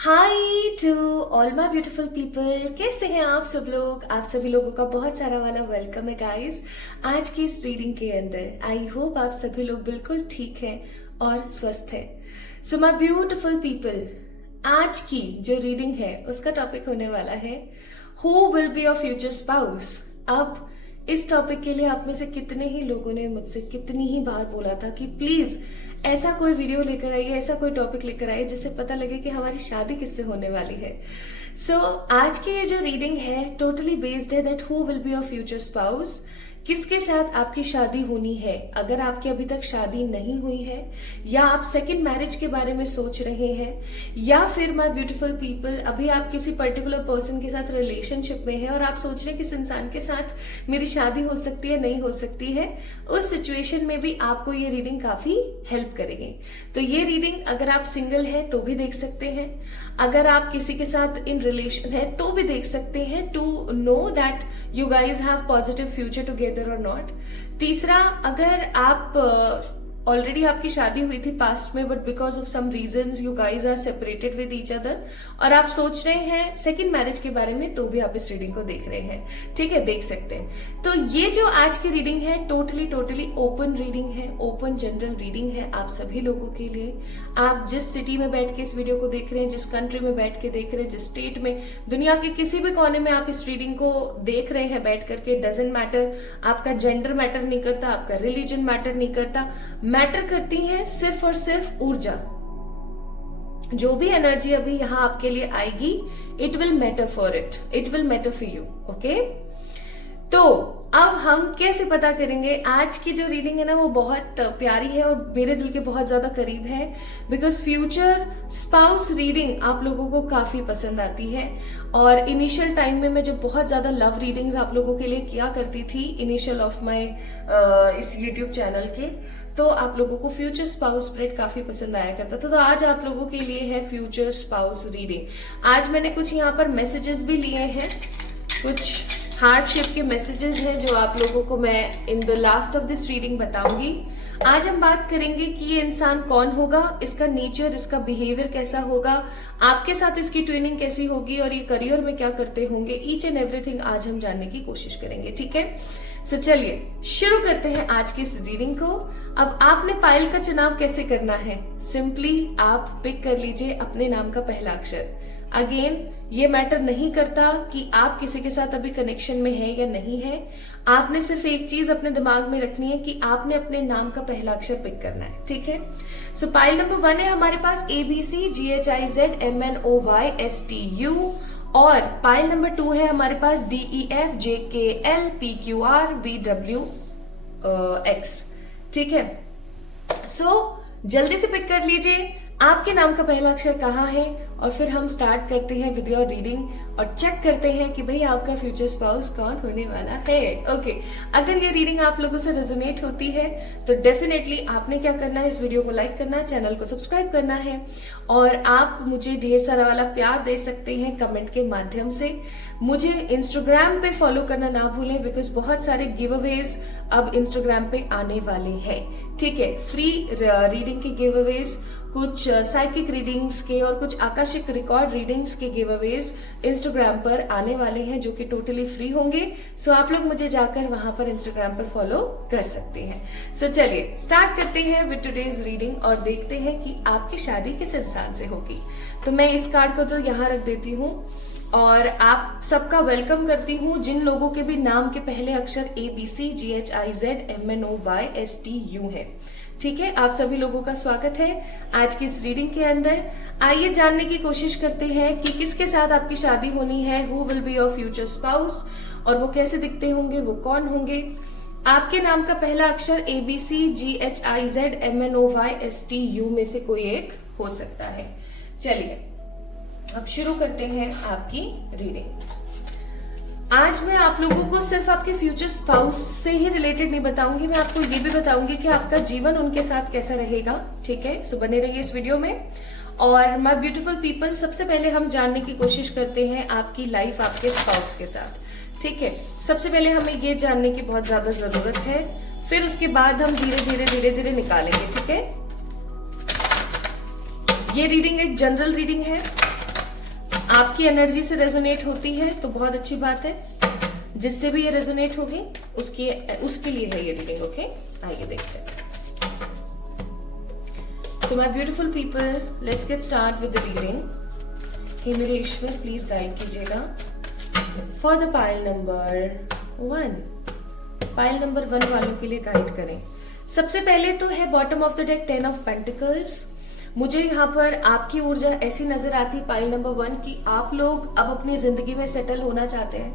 Hi to all my beautiful people, कैसे हैं आप सब लोग। आप सभी लोगों का बहुत सारा वाला वेलकम है गाइस आज की इस रीडिंग के अंदर। आई होप आप सभी लोग बिल्कुल ठीक हैं और स्वस्थ हैं। सो माय ब्यूटीफुल पीपल, आज की जो रीडिंग है उसका टॉपिक होने वाला है who will be your future spouse. अब इस टॉपिक के लिए आप में से कितने ही लोगों ने मुझसे कितनी ही बार बोला था कि प्लीज ऐसा कोई वीडियो लेकर आइए, ऐसा कोई टॉपिक लेकर आइए जिससे पता लगे कि हमारी शादी किससे होने वाली है। सो आज की ये जो रीडिंग है टोटली बेस्ड है that who will be your future spouse, किसके साथ आपकी शादी होनी है। अगर आपकी अभी तक शादी नहीं हुई है या आप सेकंड मैरिज के बारे में सोच रहे हैं या फिर माय ब्यूटीफुल पीपल अभी आप किसी पर्टिकुलर पर्सन के साथ रिलेशनशिप में है और आप सोच रहे हैं किस इंसान के साथ मेरी शादी हो सकती है नहीं हो सकती है, उस सिचुएशन में भी आपको ये रीडिंग काफी हेल्प करेगी। तो ये रीडिंग अगर आप सिंगल हैं तो भी देख सकते हैं, अगर आप किसी के साथ इन रिलेशन है तो भी देख सकते हैं, to know that you guys have positive future together और नॉट। तीसरा, अगर आप ऑलरेडी आपकी शादी हुई थी पास्ट में but because of some reasons you guys are separated with each other और आप सोच रहे हैं सेकंड मैरिज के बारे में तो भी आप इस रीडिंग को देख रहे हैं, ठीक है, देख सकते हैं। तो ये जो आज की रीडिंग है टोटली ओपन रीडिंग है, ओपन जनरल रीडिंग है आप सभी लोगों के लिए। आप जिस सिटी में बैठ के इस वीडियो को देख रहे हैं, जिस कंट्री में बैठ के देख रहे हैं, जिस स्टेट में, दुनिया के किसी भी कोने में आप इस रीडिंग को देख रहे हैं बैठ करके, डजेंट मैटर, आपका जेंडर मैटर नहीं करता, आपका रिलीजन मैटर नहीं करता, मैटर करती है सिर्फ और सिर्फ ऊर्जा। जो भी एनर्जी अभी यहां आपके लिए आएगी it will matter for it will matter for you, okay. तो अब हम कैसे पता करेंगे। आज की जो रीडिंग है ना वो बहुत प्यारी है और मेरे दिल के बहुत ज्यादा करीब है बिकॉज फ्यूचर स्पाउस रीडिंग आप लोगों को काफी पसंद आती है। और इनिशियल टाइम में मैं जो बहुत ज्यादा लव रीडिंग्स आप लोगों के लिए किया करती थी इनिशियल ऑफ माय इस यूट्यूब चैनल के, तो आप लोगों को फ्यूचर स्पाउस स्प्रेड काफी पसंद आया करता था। तो आज आप लोगों के लिए है फ्यूचर स्पाउस रीडिंग। आज मैंने कुछ यहाँ पर मैसेजेस भी लिए हैं, कुछ हार्ट शेप के मैसेजेस हैं जो आप लोगों को मैं in the last of this reading बताऊंगी। आज हम बात करेंगे कि ये इंसान कौन होगा, इसका नेचर, इसका बिहेवियर कैसा होगा, आपके साथ इसकी ट्रेनिंग कैसी होगी और ये करियर में क्या करते होंगे। ईच एंड एवरीथिंग आज हम जानने की कोशिश करेंगे, ठीक है। सो चलिए शुरू करते हैं आज की इस रीडिंग को। अब आपने पायल का चुनाव कैसे करना है, सिंपली आप पिक कर लीजिए अपने नाम का पहला अक्षर। अगेन ये मैटर नहीं करता कि आप किसी के साथ अभी कनेक्शन में है या नहीं है, आपने सिर्फ एक चीज अपने दिमाग में रखनी है कि आपने अपने नाम का पहला अक्षर पिक करना है, ठीक है। सो पाइल नंबर 1 है हमारे पास ABCGHIZMNOYSTU और पाइल नंबर 2 है हमारे पास DEFJKLPQRVWX, ठीक है। सो जल्दी से पिक कर लीजिए आपके नाम का पहला अक्षर कहाँ है और फिर हम स्टार्ट करते हैं विद योर रीडिंग और चेक करते हैं कि भाई आपका फ्यूचर स्पाउस कौन होने वाला है, ओके। अगर ये रीडिंग आप लोगों से रेजोनेट होती है तो डेफिनेटली आपने क्या करना है, इस वीडियो को लाइक करना है, चैनल को सब्सक्राइब करना है और आप मुझे ढेर सारा वाला प्यार दे सकते हैं कमेंट के माध्यम से। मुझे इंस्टाग्राम पे फॉलो करना ना भूलें बिकॉज बहुत सारे गिव अवेज अब इंस्टाग्राम पे आने वाले हैं, ठीक है। फ्री रीडिंग के गिव अवेज, कुछ साइकिक रीडिंग्स के और कुछ आकाशिक रिकॉर्ड रीडिंग्स के गिव अवेज इंस्टाग्राम पर आने वाले हैं जो कि टोटली फ्री होंगे। सो आप लोग मुझे जाकर वहां पर इंस्टाग्राम पर फॉलो कर सकते हैं। सो चलिए स्टार्ट करते हैं विद टुडेज रीडिंग और देखते हैं कि आपकी शादी किस इंसान से होगी। तो मैं इस कार्ड को तो यहाँ रख देती हूँ और आप सबका वेलकम करती हूँ जिन लोगों के भी नाम के पहले अक्षर ABCGHIZMNOYSTU है, ठीक है। आप सभी लोगों का स्वागत है आज की इस रीडिंग के अंदर। आइए जानने की कोशिश करते हैं कि किसके साथ आपकी शादी होनी है, who will be your future spouse और वो कैसे दिखते होंगे, वो कौन होंगे। आपके नाम का पहला अक्षर ABCGHIZMNOYSTU में से कोई एक हो सकता है। चलिए अब शुरू करते हैं आपकी रीडिंग। आज मैं आप लोगों को सिर्फ आपके फ्यूचर स्पाउस से ही रिलेटेड नहीं बताऊंगी, मैं आपको ये भी बताऊंगी कि आपका जीवन उनके साथ कैसा रहेगा, ठीक है। सो बने रहिए इस वीडियो में। और माय ब्यूटीफुल पीपल, सबसे पहले हम जानने की कोशिश करते हैं आपकी लाइफ आपके स्पाउस के साथ, ठीक है। सबसे पहले हमें ये जानने की बहुत ज्यादा जरूरत है, फिर उसके बाद हम धीरे धीरे निकालेंगे, ठीक है। ये रीडिंग एक जनरल रीडिंग है आपकी एनर्जी से रेजोनेट होती है तो बहुत अच्छी बात है, जिससे भी ये रेजोनेट होगी उसके लिए है ये रीडिंग। ओके, आइए देखते हैं। So my beautiful people, let's get start with the reading. हे मेरे ईश्वर, प्लीज गाइड कीजिएगा for the pile number 1। Pile number 1 वालों के लिए गाइड करें। सबसे पहले तो है bottom of the deck 10 of pentacles. मुझे यहाँ पर आपकी ऊर्जा ऐसी नजर आती है पाइल नंबर 1 की आप लोग अब अपनी जिंदगी में सेटल होना चाहते हैं,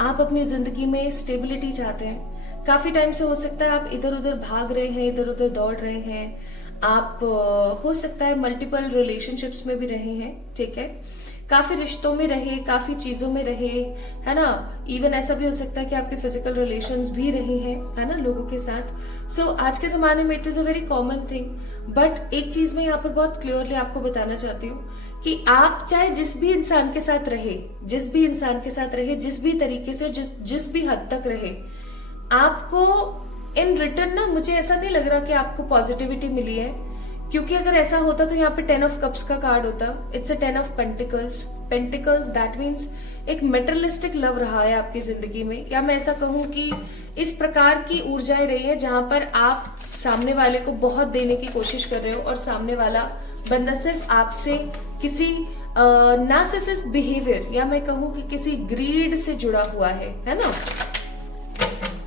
आप अपनी जिंदगी में स्टेबिलिटी चाहते हैं। काफी टाइम से हो सकता है आप इधर उधर भाग रहे हैं, इधर उधर दौड़ रहे हैं, आप हो सकता है मल्टीपल रिलेशनशिप्स में भी रहे हैं, ठीक है, काफी रिश्तों में रहे, काफी चीजों में रहे, है ना। इवन ऐसा भी हो सकता है कि आपके फिजिकल रिलेशंस भी रहे हैं, है ना, लोगों के साथ। सो आज के जमाने में it is a very common thing. But एक चीज मैं यहाँ पर बहुत क्लियरली आपको बताना चाहती हूँ कि आप चाहे जिस भी इंसान के साथ रहे, जिस भी इंसान के साथ रहे, जिस भी तरीके से, जिस भी हद तक रहे, आपको इन रिटर्न ना, मुझे ऐसा नहीं लग रहा कि आपको पॉजिटिविटी मिली है। क्योंकि अगर ऐसा होता तो यहाँ पे 10 ऑफ कप्स का कार्ड होता। It's a 10 of pentacles. Pentacles that means एक मेटरलिस्टिक लव रहा है आपकी जिंदगी में, या मैं ऐसा कहूं कि इस प्रकार की ऊर्जाएं रही है जहां पर आप सामने वाले को बहुत देने की कोशिश कर रहे हो और सामने वाला बंदा सिर्फ आपसे किसी नार्सिसिस्ट बिहेवियर, या मैं कहूं कि किसी ग्रीड से जुड़ा हुआ है ना,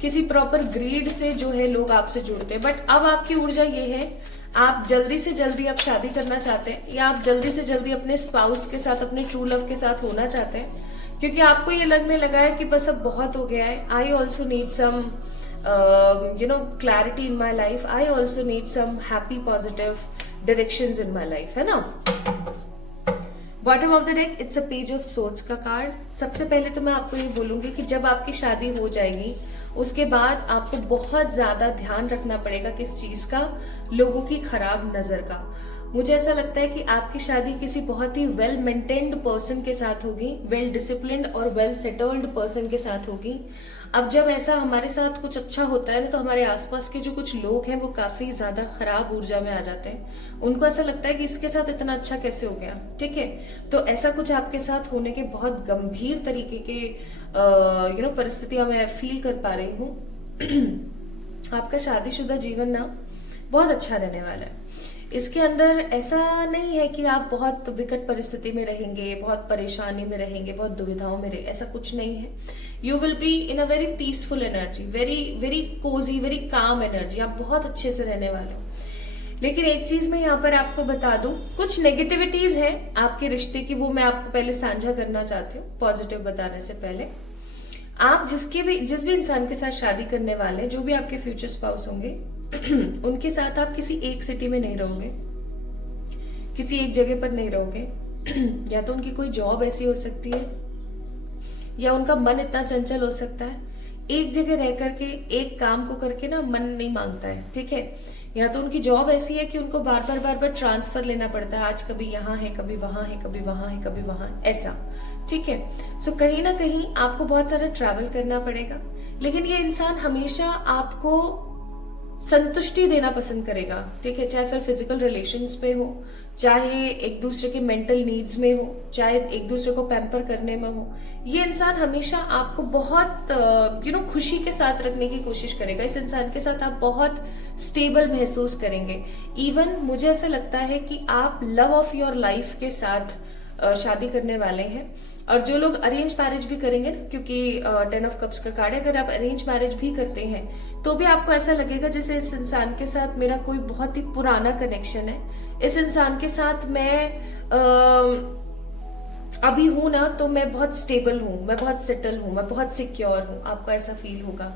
किसी प्रॉपर ग्रीड से जो है लोग आपसे जुड़ते हैं। बट अब आपकी ऊर्जा ये है, आप जल्दी से जल्दी आप शादी करना चाहते हैं, या आप जल्दी से जल्दी अपने स्पाउस के साथ, अपने ट्रू लव के साथ होना चाहते हैं, क्योंकि आपको ये लगने लगा है कि बस अब बहुत हो गया है। I also need some clarity in my life, I also need some happy positive directions in my life, है ना। Bottom of the deck it's a page of swords का कार्ड। सबसे पहले तो मैं आपको ये बोलूंगी कि जब आपकी शादी हो जाएगी उसके बाद आपको बहुत ज्यादा ध्यान रखना पड़ेगा किस चीज का, लोगों की खराब नजर का। मुझे ऐसा लगता है कि आपकी शादी किसी बहुत ही वेल मेंटेन्ड पर्सन के साथ होगी, वेल डिसिप्लिन्ड और वेल सेटल्ड पर्सन के साथ होगी। अब जब ऐसा हमारे साथ कुछ अच्छा होता है ना, तो हमारे आसपास के जो कुछ लोग हैं वो काफी ज्यादा खराब ऊर्जा में आ जाते हैं। उनको ऐसा लगता है कि इसके साथ इतना अच्छा कैसे हो गया, ठीक है। तो ऐसा कुछ आपके साथ होने के बहुत गंभीर तरीके के परिस्थितियां मैं फील कर पा रही हूँ। आपका शादीशुदा जीवन ना बहुत अच्छा रहने वाला है। इसके अंदर ऐसा नहीं है कि आप बहुत विकट परिस्थिति में रहेंगे, बहुत परेशानी में रहेंगे, बहुत दुविधाओं में रहेंगे, ऐसा कुछ नहीं है। You will be in a very peaceful energy, very very Cozi, very calm energy. आप बहुत अच्छे से रहने वाले हो। लेकिन एक चीज मैं यहाँ पर आपको बता दूं, कुछ नेगेटिविटीज हैं आपके रिश्ते की, वो मैं आपको पहले साझा करना चाहती हूँ पॉजिटिव बताने से पहले। आप जिस भी इंसान के साथ शादी करने वाले हैं, जो भी आपके फ्यूचर स्पाउस होंगे, उनके साथ आप किसी एक सिटी में नहीं रहोगे, किसी एक जगह पर नहीं रहोगे। या तो उनकी कोई जॉब ऐसी हो सकती है, या उनका मन इतना चंचल हो सकता है, एक जगह रह करके एक काम को करके ना मन नहीं मांगता है, ठीक है। या तो उनकी जॉब ऐसी है कि उनको बार बार ट्रांसफर लेना पड़ता है, आज कभी यहाँ है, कभी वहां है, कभी वहां है, कभी वहां, ऐसा, ठीक है। सो कहीं ना कहीं आपको बहुत सारा ट्रैवल करना पड़ेगा, लेकिन ये इंसान हमेशा आपको संतुष्टि देना पसंद करेगा, ठीक है। चाहे फिर फिजिकल रिलेशंस में हो, चाहे एक दूसरे के मेंटल नीड्स में हो, चाहे एक दूसरे को पैम्पर करने में हो, ये इंसान हमेशा आपको बहुत खुशी के साथ रखने की कोशिश करेगा। इस इंसान के साथ आप बहुत स्टेबल महसूस करेंगे। इवन मुझे ऐसा लगता है कि आप लव ऑफ योर लाइफ के साथ शादी करने वाले हैं। और जो लोग अरेंज मैरिज भी करेंगे ना, क्योंकि 10 ऑफ कप्स का कार्ड है, अगर आप अरेंज मैरिज भी करते हैं तो भी आपको ऐसा लगेगा जैसे इस इंसान के साथ मेरा कोई बहुत ही पुराना कनेक्शन है। इस इंसान के साथ मैं अभी हूं ना, तो मैं बहुत स्टेबल हूं, मैं बहुत सेटल हूं, मैं बहुत सिक्योर हूं। आपको ऐसा फील होगा।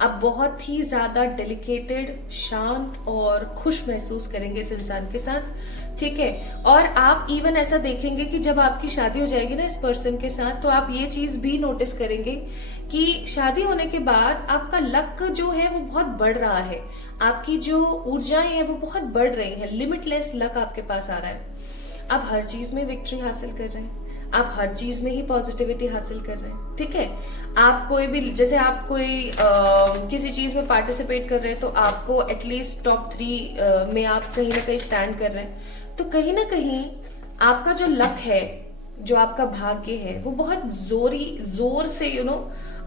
आप बहुत ही ज्यादा डेलिकेटेड, शांत और खुश महसूस करेंगे इस इंसान के साथ, ठीक है। और आप इवन ऐसा देखेंगे कि जब आपकी शादी हो जाएगी ना इस पर्सन के साथ, तो आप ये चीज भी नोटिस करेंगे कि शादी होने के बाद आपका लक जो है वो बहुत बढ़ रहा है, आपकी जो ऊर्जाएं हैं वो बहुत बढ़ रही हैं, लिमिटलेस लक आपके पास आ रहा है। आप हर चीज में विक्ट्री हासिल कर रहे हैं, आप हर चीज में ही पॉजिटिविटी हासिल कर रहे हैं, ठीक है। आप कोई भी, जैसे आप कोई किसी चीज में पार्टिसिपेट कर रहे हैं, तो आपको एटलीस्ट टॉप 3 में आप कहीं ना कहीं स्टैंड कर रहे हैं। तो कहीं ना कहीं आपका जो लक है जो आपका भाग्य है वो बहुत जोर से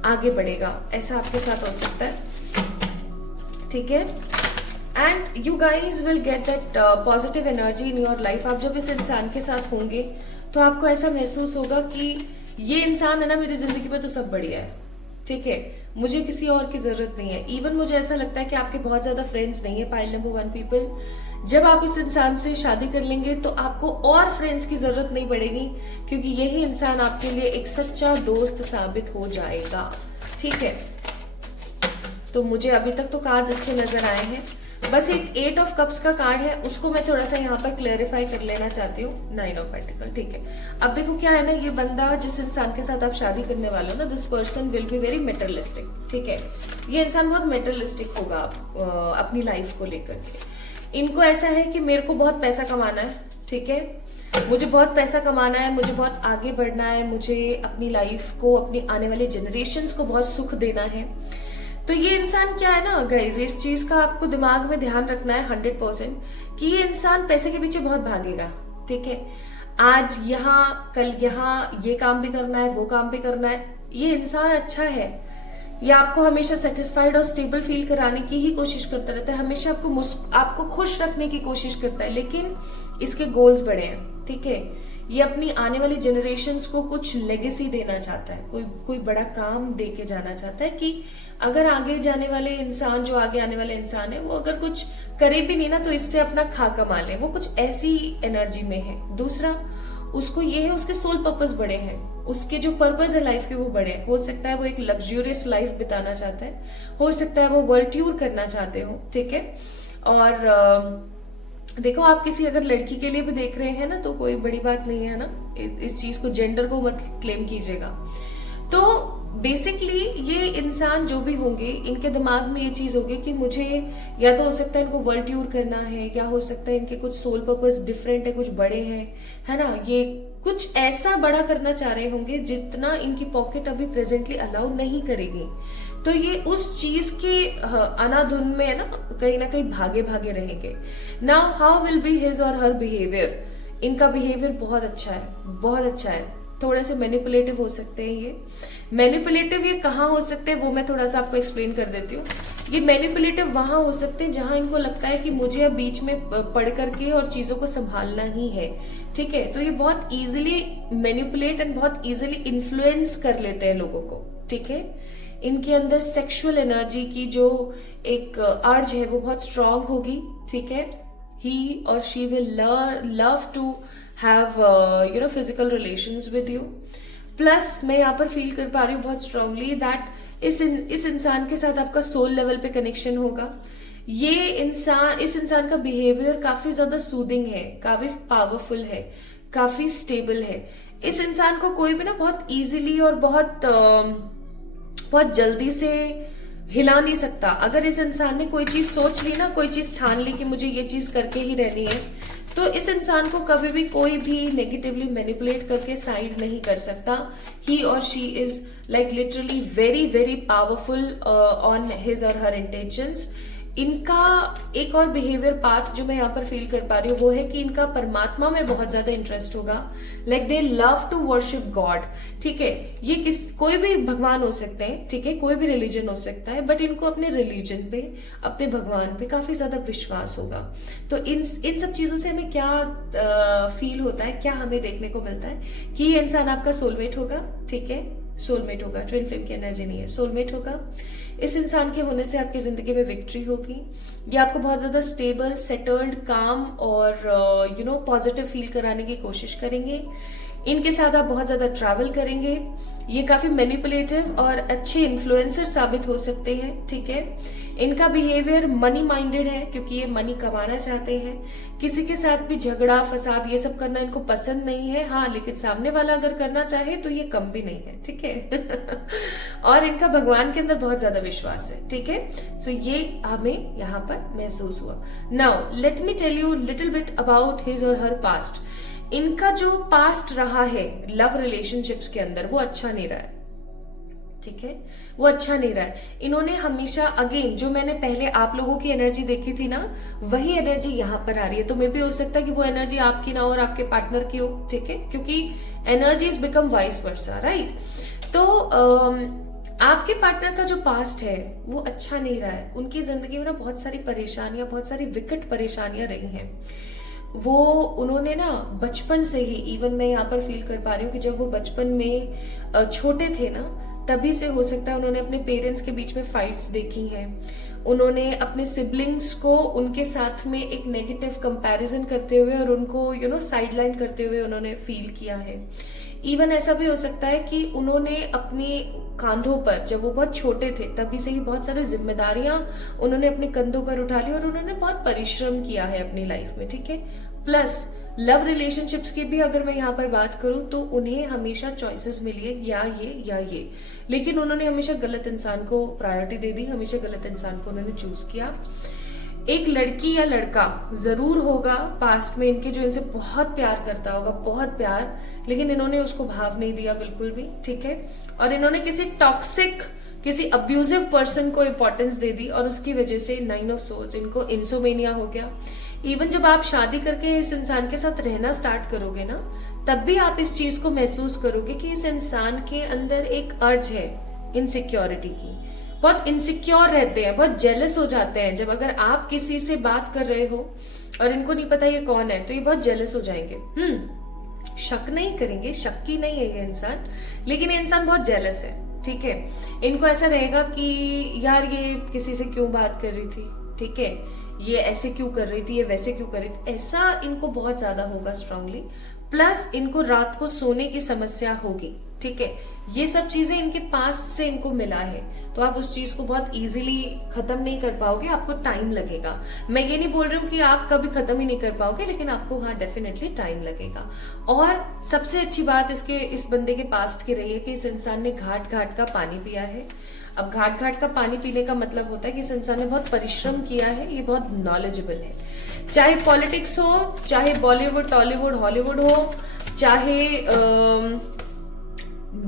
आगे बढ़ेगा, ऐसा आपके साथ हो सकता है। ठीक है, and you guys will get that positive energy in your life. आप जब इस इंसान के साथ होंगे तो आपको ऐसा महसूस होगा कि ये इंसान है ना, मेरी जिंदगी में तो सब बढ़िया है। ठीक है, मुझे किसी और की जरूरत नहीं है। इवन मुझे ऐसा लगता है कि आपके बहुत ज्यादा फ्रेंड्स नहीं है, पाइल नंबर 1 पीपल। जब आप इस इंसान से शादी कर लेंगे तो आपको और फ्रेंड्स की जरूरत नहीं पड़ेगी, क्योंकि यही इंसान आपके लिए एक सच्चा दोस्त साबित हो जाएगा। ठीक है, तो मुझे अभी तक तो कार्ड्स अच्छे नजर आए हैं। बस एक 8 ऑफ कप्स का कार्ड है, उसको मैं थोड़ा सा यहाँ पर क्लेरिफाई कर लेना चाहती हूँ। 9 ऑफ पेंटिकल। ठीक है, अब देखो क्या है ना, ये बंदा जिस इंसान के साथ आप शादी करने वाले हो ना, this person will be very materialistic. ठीक है, ये इंसान बहुत मेटरलिस्टिक होगा अपनी लाइफ को लेकर के। इनको ऐसा है कि मेरे को बहुत पैसा कमाना है। ठीक है, मुझे बहुत पैसा कमाना है, मुझे बहुत आगे बढ़ना है, मुझे अपनी लाइफ को, अपनी आने वाले जनरेशन्स को बहुत सुख देना है। तो ये इंसान क्या है ना गाइज, इस चीज का आपको दिमाग में ध्यान रखना है 100% कि ये इंसान पैसे के पीछे बहुत भागेगा। ठीक है, आज यहाँ कल यहाँ, ये काम भी करना है, वो काम भी करना है। ये इंसान अच्छा है, ये आपको हमेशा सेटिस्फाइड और स्टेबल फील कराने की ही कोशिश करता रहता है, हमेशा आपको खुश रखने की कोशिश करता है, लेकिन इसके गोल्स बड़े हैं। ठीक है, ये अपनी आने वाली जनरेशन्स को कुछ लेगेसी देना चाहता है, कोई बड़ा काम दे के जाना चाहता है कि अगर आगे जाने वाले इंसान, जो आगे आने वाले इंसान है, वो अगर कुछ करे भी नहीं ना तो इससे अपना खा कमा ले, वो कुछ ऐसी एनर्जी में है। दूसरा, उसको ये है, उसके सोल पर्पस बड़े हैं, उसके जो पर्पस है लाइफ के वो बड़े हैं। हो सकता है वो एक लग्जूरियस लाइफ बिताना चाहता है, हो सकता है वो वर्ल्ड टूर करना चाहते हो। ठीक है, और देखो आप किसी अगर लड़की के लिए भी देख रहे हैं ना तो कोई बड़ी बात नहीं है ना, इस चीज को, जेंडर को मत क्लेम कीजिएगा। तो बेसिकली ये इंसान जो भी होंगे, इनके दिमाग में ये चीज होगी कि मुझे, या तो हो सकता है इनको वर्ल्ड टूर करना है, या हो सकता है इनके कुछ सोल पर्पस डिफरेंट है, कुछ बड़े हैं, है ना। ये कुछ ऐसा बड़ा करना चाह रहे होंगे जितना इनकी पॉकेट अभी प्रेजेंटली अलाउ नहीं करेगी। तो ये उस चीज के अनाधुन में है ना कहीं भागे भागे रहेंगे। Now how will be his और हर बिहेवियर। इनका बिहेवियर बहुत अच्छा है, बहुत अच्छा है। थोड़े से मैनिपुलेटिव हो सकते हैं ये। मैनिपुलेटिव ये कहाँ हो सकते हैं वो मैं थोड़ा सा आपको एक्सप्लेन कर देती हूँ। ये मैनिपुलेटिव वहां हो सकते हैं जहां इनको लगता है कि मुझे अब बीच में पढ़ करके और चीजों को संभालना ही है। ठीक है, तो ये बहुत इजीली मैनिपुलेट एंड बहुत इजीली इन्फ्लुएंस कर लेते हैं लोगों को। ठीक है, इनके अंदर सेक्सुअल एनर्जी की जो एक अर्ज है वो बहुत स्ट्रांग होगी। ठीक है, ही और she will love to have physical relations with you. Plus मैं यहाँ पर फील कर पा रही हूँ बहुत स्ट्रांगली दैट इस इंसान के साथ आपका सोल लेवल पे कनेक्शन होगा। इस इंसान का बिहेवियर काफी ज्यादा सूदिंग है, काफी पावरफुल है, काफी स्टेबल है। इस इंसान को कोई भी ना बहुत इजीली और बहुत जल्दी से हिला नहीं सकता। अगर इस इंसान ने कोई चीज सोच ली ना, कोई चीज ठान ली कि मुझे ये चीज करके ही रहनी है, तो इस इंसान को कभी भी कोई भी नेगेटिवली मैनिपुलेट करके साइड नहीं कर सकता। ही और she is like literally very very powerful on his और हर इंटेंशंस। इनका एक और बिहेवियर पाथ जो मैं यहाँ पर फील कर पा रही हूँ वो है कि इनका परमात्मा में बहुत ज्यादा इंटरेस्ट होगा। Like they love to worship God. ठीक है, ये कोई भी भगवान हो सकते हैं, ठीक है, कोई भी रिलीजन हो सकता है, बट इनको अपने रिलीजन पे, अपने भगवान पे काफी ज्यादा विश्वास होगा। तो इन सब चीजों से हमें क्या फील होता है, क्या हमें देखने को मिलता है कि ये इंसान आपका सोलमेट होगा। ठीक है, सोलमेट होगा, ट्विन फ्लेम की एनर्जी नहीं है, सोलमेट होगा। इस इंसान के होने से आपकी जिंदगी में विक्ट्री होगी। ये आपको बहुत ज्यादा स्टेबल, सेटल्ड, काम और पॉजिटिव फील कराने की कोशिश करेंगे। इनके साथ आप बहुत ज्यादा ट्रैवल करेंगे। ये काफी मैनिपुलेटिव और अच्छे इन्फ्लुएंसर साबित हो सकते हैं। ठीक है, इनका बिहेवियर मनी माइंडेड है क्योंकि ये मनी कमाना चाहते हैं। किसी के साथ भी झगड़ा फसाद ये सब करना इनको पसंद नहीं है। हाँ, लेकिन सामने वाला अगर करना चाहे तो ये कम भी नहीं है। ठीक है और इनका भगवान के अंदर बहुत ज्यादा विश्वास है। ठीक है, सो ये हमें यहाँ पर महसूस हुआ। Now let me tell you little bit about his और हर पास्ट। इनका जो पास्ट रहा है लव रिलेशनशिप्स के अंदर वो अच्छा नहीं रहा है। ठीक है, वो अच्छा नहीं रहा है। इन्होंने हमेशा अगेन जो मैंने पहले आप लोगों की एनर्जी देखी थी ना, वही एनर्जी यहाँ पर आ रही है। तो मे भी हो सकता है कि वो एनर्जी आपकी ना हो और आपके पार्टनर की हो, ठीक है, क्योंकि energies become vice versa, right. तो आपके पार्टनर का जो पास्ट है वो अच्छा नहीं रहा है। उनकी जिंदगी में ना बहुत सारी परेशानियां, बहुत सारी विकट परेशानियां रही हैं। वो उन्होंने ना बचपन से ही, इवन मैं यहाँ पर फील कर पा रही हूँ कि जब वो बचपन में छोटे थे ना, तभी से हो सकता है उन्होंने अपने पेरेंट्स के बीच में फाइट्स देखी हैं। उन्होंने अपने सिबलिंग्स को उनके साथ में एक नेगेटिव कंपैरिजन करते हुए और उनको साइडलाइन करते हुए उन्होंने फील किया है। इवन ऐसा भी हो सकता है कि उन्होंने अपने कांधों पर, जब वो बहुत छोटे थे तभी से ही बहुत सारी जिम्मेदारियां उन्होंने अपने कंधों पर उठा ली और उन्होंने बहुत परिश्रम किया है अपनी लाइफ में, ठीक है। प्लस लव रिलेशनशिप्स की भी अगर मैं यहाँ पर बात करूं तो उन्हें हमेशा चॉइसेस मिली है, या ये, लेकिन उन्होंने हमेशा गलत इंसान को प्रायोरिटी दे दी, हमेशा गलत इंसान को उन्होंने चूज किया। एक लड़की या लड़का जरूर होगा पास्ट में इनके जो इनसे बहुत प्यार करता होगा, बहुत प्यार, लेकिन इन्होंने उसको भाव नहीं दिया बिल्कुल भी, ठीक है। और इन्होंने किसी टॉक्सिक, किसी अब्यूजिव पर्सन को इंपॉर्टेंस दे दी और उसकी वजह से 9 ऑफ सोर्ड्स, इनको इंसोमेनिया हो गया। इवन जब आप शादी करके इस इंसान के साथ रहना स्टार्ट करोगे ना, तब भी आप इस चीज को महसूस करोगे कि इस इंसान के अंदर एक अर्ज है इनसिक्योरिटी की। बहुत इनसिक्योर रहते हैं, बहुत जेलस हो जाते हैं। जब अगर आप किसी से बात कर रहे हो और इनको नहीं पता ये कौन है, तो ये बहुत जेलस हो जाएंगे। शक नहीं करेंगे, शक्की नहीं है ये इंसान, लेकिन ये इंसान बहुत जेलस है, ठीक है। इनको ऐसा रहेगा कि यार ये किसी से क्यों बात कर रही थी, ठीक है, ये ऐसे क्यों कर रही थी, ये वैसे क्यों कर रही थी, ऐसा इनको बहुत ज्यादा होगा स्ट्रांगली। प्लस इनको रात को सोने की समस्या होगी, ठीक है। ये सब चीजें इनके पास से इनको मिला है, तो आप उस चीज को बहुत इजीली खत्म नहीं कर पाओगे, आपको टाइम लगेगा। मैं ये नहीं बोल रही हूँ कि आप कभी खत्म ही नहीं कर पाओगे, लेकिन आपको हाँ डेफिनेटली टाइम लगेगा। और सबसे अच्छी बात इस बंदे के पास्ट की रही है कि इस इंसान ने घाट घाट का पानी पिया है। अब घाट घाट का पानी पीने का मतलब होता है कि इस इंसान ने बहुत परिश्रम किया है, ये बहुत नॉलेजेबल है। चाहे पॉलिटिक्स हो, चाहे बॉलीवुड, टॉलीवुड, हॉलीवुड हो, चाहे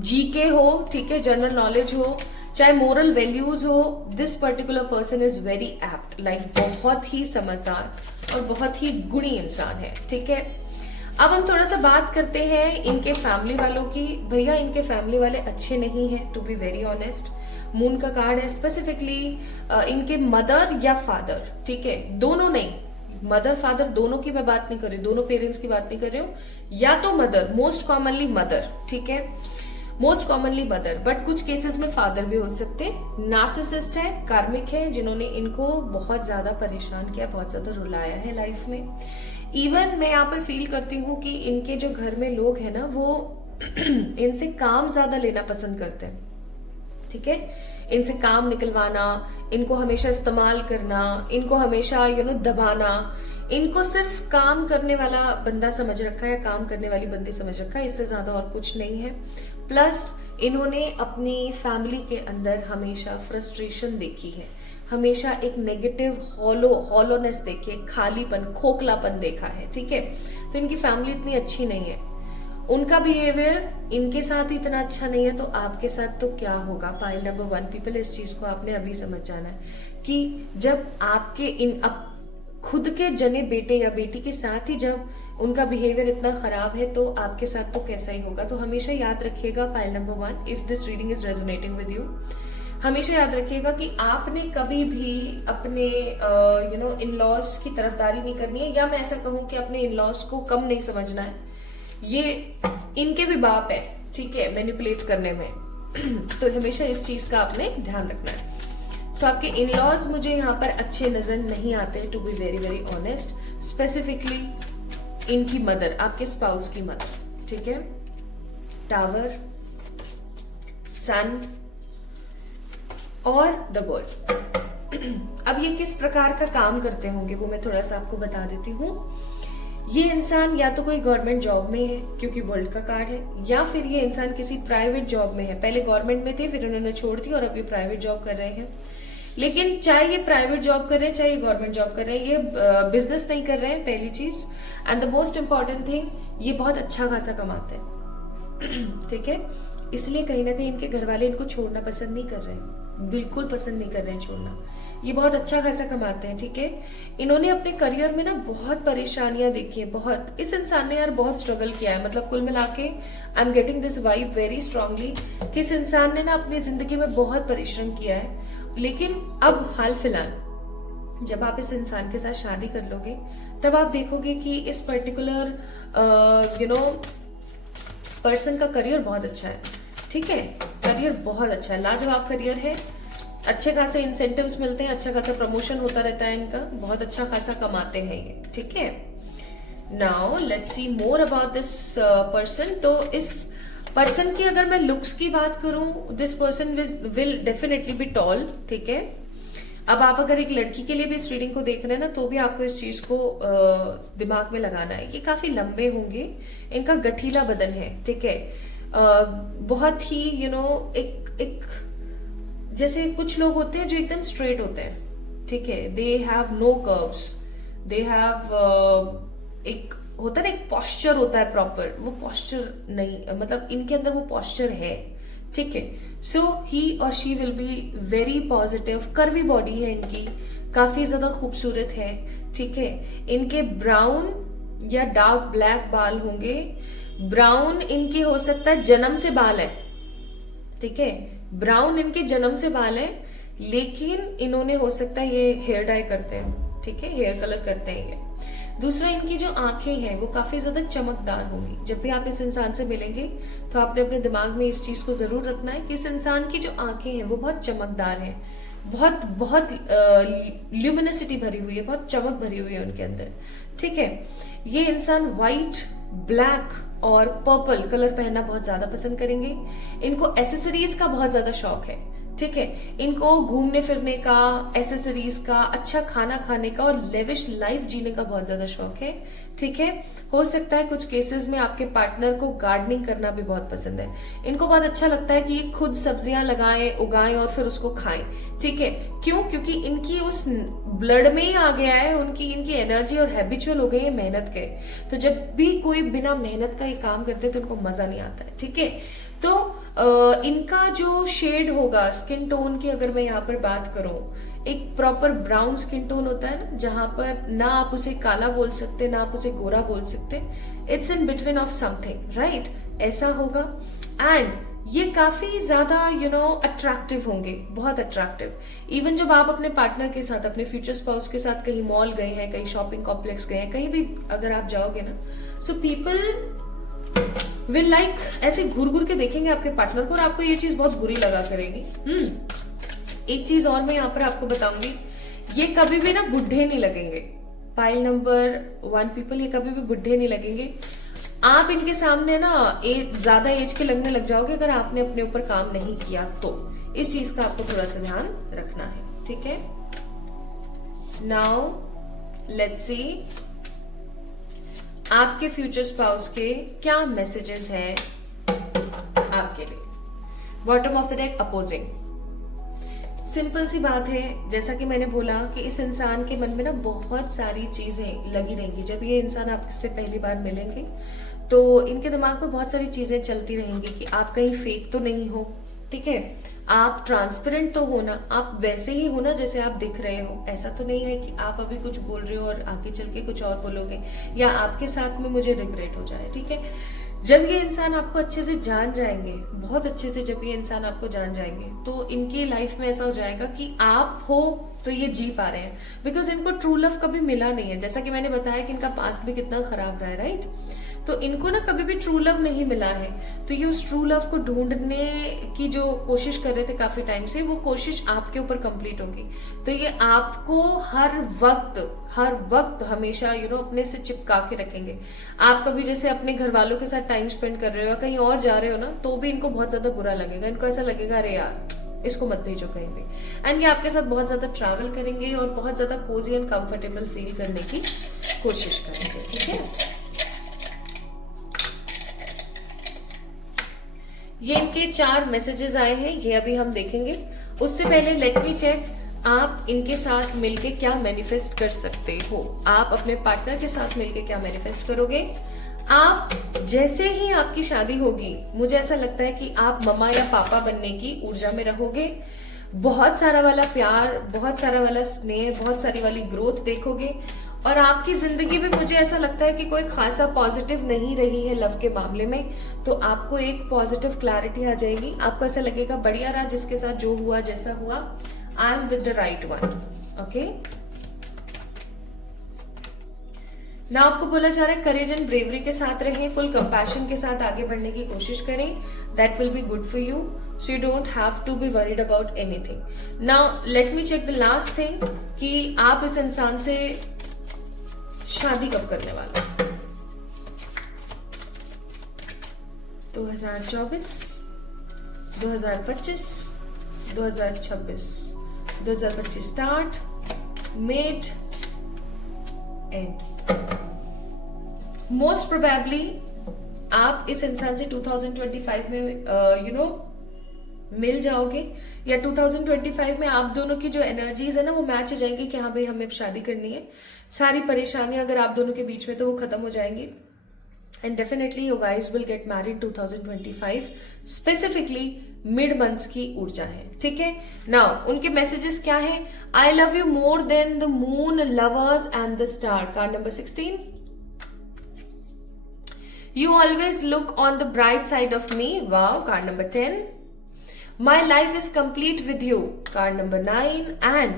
जीके हो, ठीक है, जनरल नॉलेज हो, चाहे मोरल वैल्यूज हो, this particular person is very apt, like बहुत ही समझदार और बहुत ही गुणी इंसान है, ठीक है। अब हम थोड़ा सा बात करते हैं इनके फैमिली वालों की। भैया इनके फैमिली वाले अच्छे नहीं हैं, to be very honest. Moon का कार्ड है स्पेसिफिकली इनके मदर या फादर, ठीक है, दोनों नहीं, मदर फादर दोनों की मैं बात नहीं कर रही, दोनों पेरेंट्स की बात नहीं कर रही हूँ, या तो मदर, मोस्ट कॉमनली मदर, ठीक है, मोस्ट कॉमनली मदर, बट कुछ केसेस में फादर भी हो सकते हैं। नार्सिसिस्ट है, कार्मिक है, जिन्होंने इनको बहुत ज्यादा परेशान किया, बहुत ज्यादा रुलाया है लाइफ में। इवन मैं यहाँ पर फील करती हूँ कि इनके जो घर में लोग हैं ना, वो इनसे काम ज्यादा लेना पसंद करते हैं, ठीक है, इनसे काम निकलवाना, इनको हमेशा इस्तेमाल करना, इनको हमेशा दबाना, इनको सिर्फ काम करने वाला बंदा समझ रखा है या काम करने वाली बंदी समझ रखा है, इससे ज्यादा और कुछ नहीं है। प्लस इन्होंने अपनी फैमिली के अंदर हमेशा फ्रस्ट्रेशन देखी है, हमेशा एक नेगेटिव हॉलोनेस देखी है, खालीपन, खोखलापन देखा है, ठीक है। तो इनकी फैमिली इतनी अच्छी नहीं है, उनका बिहेवियर इनके साथ इतना अच्छा नहीं है, तो आपके साथ तो क्या होगा। पाइल नंबर 1 पीपल, इस चीज को आपने अभी समझ जाना है कि जब आपके खुद के जने बेटे या बेटी के साथ ही जब उनका बिहेवियर इतना खराब है, तो आपके साथ तो कैसा ही होगा। तो हमेशा याद रखिएगा pile number 1, if this reading is resonating with you, हमेशा याद रखिएगा कि आपने कभी भी अपने इन लॉज की तरफदारी नहीं करनी है, या मैं ऐसा कहूं कि अपने इन लॉज को कम नहीं समझना है। ये इनके भी बाप है, ठीक है, मैनिपुलेट करने में तो हमेशा इस चीज का आपने ध्यान रखना है। सो आपके इन लॉज मुझे यहाँ पर अच्छे नजर नहीं आते, to be very very honest. Specifically इनकी मदर, आपके स्पाउस की मदर, ठीक है, टावर, सन और द वर्ल्ड। अब ये किस प्रकार का काम करते होंगे वो मैं थोड़ा सा आपको बता देती हूँ। ये इंसान या तो कोई गवर्नमेंट जॉब में है, क्योंकि वर्ल्ड का कार्ड है, या फिर ये इंसान किसी प्राइवेट जॉब में है। पहले गवर्नमेंट में थे, फिर उन्होंने छोड़ दी और अब ये प्राइवेट जॉब कर रहे हैं। लेकिन चाहे ये प्राइवेट जॉब कर रहे हैं, चाहे ये गवर्नमेंट जॉब कर रहे हैं, ये बिजनेस नहीं कर रहे हैं, पहली चीज। And the most important thing, ये बहुत अच्छा खासा कमाते हैं ठीक है। इसलिए कहीं ना कहीं इनके घर वाले इनको छोड़ना पसंद नहीं कर रहे हैं, बिल्कुल पसंद नहीं कर रहे हैं छोड़ना। ये बहुत अच्छा खासा कमाते हैं, ठीक है। इन्होंने अपने करियर में ना बहुत परेशानियां देखी है, बहुत। इस इंसान ने यार बहुत स्ट्रगल किया है, मतलब कुल मिला के I am getting this vibe very strongly कि इस इंसान ने ना अपनी जिंदगी में बहुत परिश्रम किया है। लेकिन अब हाल फिलहाल जब आप इस इंसान के साथ शादी कर लोगे तब आप देखोगे कि इस पर्टिकुलर पर्सन का करियर बहुत अच्छा है, ठीक है। करियर बहुत अच्छा है, लाजवाब करियर है, अच्छे खासे इंसेंटिव्स मिलते हैं, अच्छा खासा प्रमोशन होता रहता है इनका, बहुत अच्छा खासा कमाते हैं ये, ठीक है। Now let's see more about this person. तो इस पर्सन की अगर मैं लुक्स की बात करूं, this person will definitely be toll, ठीक है। अब आप अगर एक लड़की के लिए भी इस रीडिंग को देख रहे हैं ना, तो भी आपको इस चीज को दिमाग में लगाना है कि काफी लंबे होंगे, इनका गठीला बदन है, ठीक है। बहुत ही एक जैसे कुछ लोग होते हैं जो एकदम स्ट्रेट होते हैं, ठीक है। They have no curves, they have एक होता है ना, एक पॉस्चर होता है प्रॉपर, वो पॉस्चर नहीं, मतलब इनके अंदर वो पॉस्चर है, ठीक है। सो ही और she will be very positive. Curvy body है इनकी, काफी ज्यादा खूबसूरत है, ठीक है। इनके ब्राउन या डार्क ब्लैक बाल होंगे। ब्राउन इनके हो सकता है जन्म से बाल है, ठीक है। ब्राउन इनके जन्म से बाल है, लेकिन इन्होंने हो सकता है ये हेयर डाई करते हैं, ठीक है, हेयर कलर करते हैं ये। दूसरा, इनकी जो आंखें हैं वो काफी ज्यादा चमकदार होंगी। जब भी आप इस इंसान से मिलेंगे तो आपने अपने दिमाग में इस चीज को जरूर रखना है कि इस इंसान की जो आंखें हैं वो बहुत चमकदार हैं, बहुत बहुत ल्यूमिनिसिटी भरी हुई है, बहुत चमक भरी हुई है उनके अंदर, ठीक है। ये इंसान व्हाइट, ब्लैक और पर्पल कलर पहनना बहुत ज्यादा पसंद करेंगे। इनको एसेसरीज का बहुत ज्यादा शौक है, ठीक है। इनको घूमने फिरने का, एसेसरीज का, अच्छा खाना खाने का और लेविश लाइफ जीने का बहुत ज्यादा शौक है, ठीक है। हो सकता है कुछ केसेस में आपके पार्टनर को गार्डनिंग करना भी बहुत पसंद है। इनको बहुत अच्छा लगता है कि ये खुद सब्जियां लगाएं, उगाएं और फिर उसको खाएं, ठीक है। क्यों? क्योंकि इनकी उस ब्लड में ही आ गया है, इनकी एनर्जी और हैबिचुअल हो गई है मेहनत के। तो जब भी कोई बिना मेहनत का ये काम करते हैं तो इनको मजा नहीं आता है, ठीक है। तो इनका जो शेड होगा स्किन टोन की, अगर मैं यहाँ पर बात करूं, एक प्रॉपर ब्राउन स्किन टोन होता है ना, जहां पर ना आप उसे काला बोल सकते ना आप उसे गोरा बोल सकते, it's in between of something, right, ऐसा होगा। एंड ये काफी ज्यादा अट्रैक्टिव होंगे, बहुत अट्रैक्टिव। इवन जब आप अपने पार्टनर के साथ, अपने फ्यूचर स्पाउस के साथ कहीं मॉल गए हैं, कहीं शॉपिंग कॉम्प्लेक्स गए हैं, कहीं भी अगर आप जाओगे ना, सो पीपल विल लाइक ऐसे घूर घूर के देखेंगे आपके पार्टनर को और आपको ये चीज बहुत बुरी लगा करेगी। एक चीज और मैं यहाँ पर आपको बताऊंगी, ये कभी भी ना बुढ़े नहीं लगेंगे। पाइल नंबर 1 पीपल, ये कभी भी बुढ़े नहीं लगेंगे। आप इनके सामने ना ज्यादा एज के लगने लग जाओगे अगर आपने अपने ऊपर काम नहीं किया तो। इस चीज का आपको थोड़ा सा ध्यान रखना है, ठीक है। नाउ लेट्स सी आपके फ्यूचर स्पाउस के क्या मैसेजेस हैं आपके लिए। Bottom of the deck, opposing. Simple सी बात है, जैसा कि मैंने बोला कि इस इंसान के मन में ना बहुत सारी चीजें लगी रहेंगी। जब ये इंसान आपसे पहली बार मिलेंगे तो इनके दिमाग में बहुत सारी चीजें चलती रहेंगी कि आप कहीं फेक तो नहीं हो, ठीक है, आप ट्रांसपेरेंट तो हो ना, आप वैसे ही हो ना जैसे आप दिख रहे हो। ऐसा तो नहीं है कि आप अभी कुछ बोल रहे हो और आगे चल के कुछ और बोलोगे या आपके साथ में मुझे रिग्रेट हो जाए, ठीक है। जब ये इंसान आपको अच्छे से जान जाएंगे, बहुत अच्छे से जब ये इंसान आपको जान जाएंगे, तो इनकी लाइफ में ऐसा हो जाएगा कि आप हो तो ये जी पा रहे हैं, बिकॉज इनको ट्रू लव कभी मिला नहीं है। जैसा कि मैंने बताया कि इनका पास्ट भी कितना खराब रहा है, राइट। तो इनको ना कभी भी ट्रू लव नहीं मिला है, तो ये उस ट्रू लव को ढूंढने की जो कोशिश कर रहे थे काफी टाइम से, वो कोशिश आपके ऊपर कंप्लीट होगी। तो ये आपको हर वक्त हमेशा अपने से चिपका के रखेंगे। आप कभी जैसे अपने घर वालों के साथ टाइम स्पेंड कर रहे हो या कहीं और जा रहे हो ना, तो भी इनको बहुत ज्यादा बुरा लगेगा। इनको ऐसा लगेगा अरे यार इसको मत भेजो कहीं भी। एंड ये आपके साथ बहुत ज्यादा ट्रैवल करेंगे और बहुत ज्यादा कोजी एंड कंफर्टेबल फील करने की कोशिश करेंगे, ठीक है। ये इनके 4 मैसेजेस आए हैं, ये अभी हम देखेंगे। उससे पहले लेट मी चेक आप इनके साथ मिलके क्या मैनिफेस्ट कर सकते हो। आप अपने पार्टनर के साथ मिलके क्या मैनिफेस्ट करोगे। आप जैसे ही आपकी शादी होगी, मुझे ऐसा लगता है कि आप मम्मा या पापा बनने की ऊर्जा में रहोगे। बहुत सारा वाला प्यार, बहुत सारा वाला स्नेह, बहुत सारी वाली ग्रोथ देखोगे। और आपकी जिंदगी में मुझे ऐसा लगता है कि कोई खासा पॉजिटिव नहीं रही है लव के मामले में, तो आपको एक पॉजिटिव क्लैरिटी आ जाएगी। आपको ऐसा लगेगा बढ़िया रहा, जिसके साथ जो हुआ जैसा हुआ, I am with the right one. Okay, ना आपको बोला जा रहा है करेज एंड ब्रेवरी के साथ रहें, फुल कंपैशन के साथ आगे बढ़ने की कोशिश करें। That will be good for you, so you don't have to be worried about anything. Now let me check the last thing कि आप इस इंसान से शादी कब करने वाले। 2024, 2025, 2026, 2025 start, mid, and. Most probably आप इस इंसान से 2025 में मिल जाओगे, या 2025 में आप दोनों की जो एनर्जीज है ना वो मैच हो जाएंगी कि हाँ भाई हमें अब शादी करनी है। सारी परेशानियां अगर आप दोनों के बीच में तो वो खत्म हो जाएंगी। And definitely you guys will get married 2025, specifically mid months की ऊर्जा है। ठीक है, नाउ उनके मैसेजेस क्या है। I love you more than the moon, lovers and the star, card number 16। You always look on the bright side of me, wow, card number 10। My life is complete with you, card number 9, and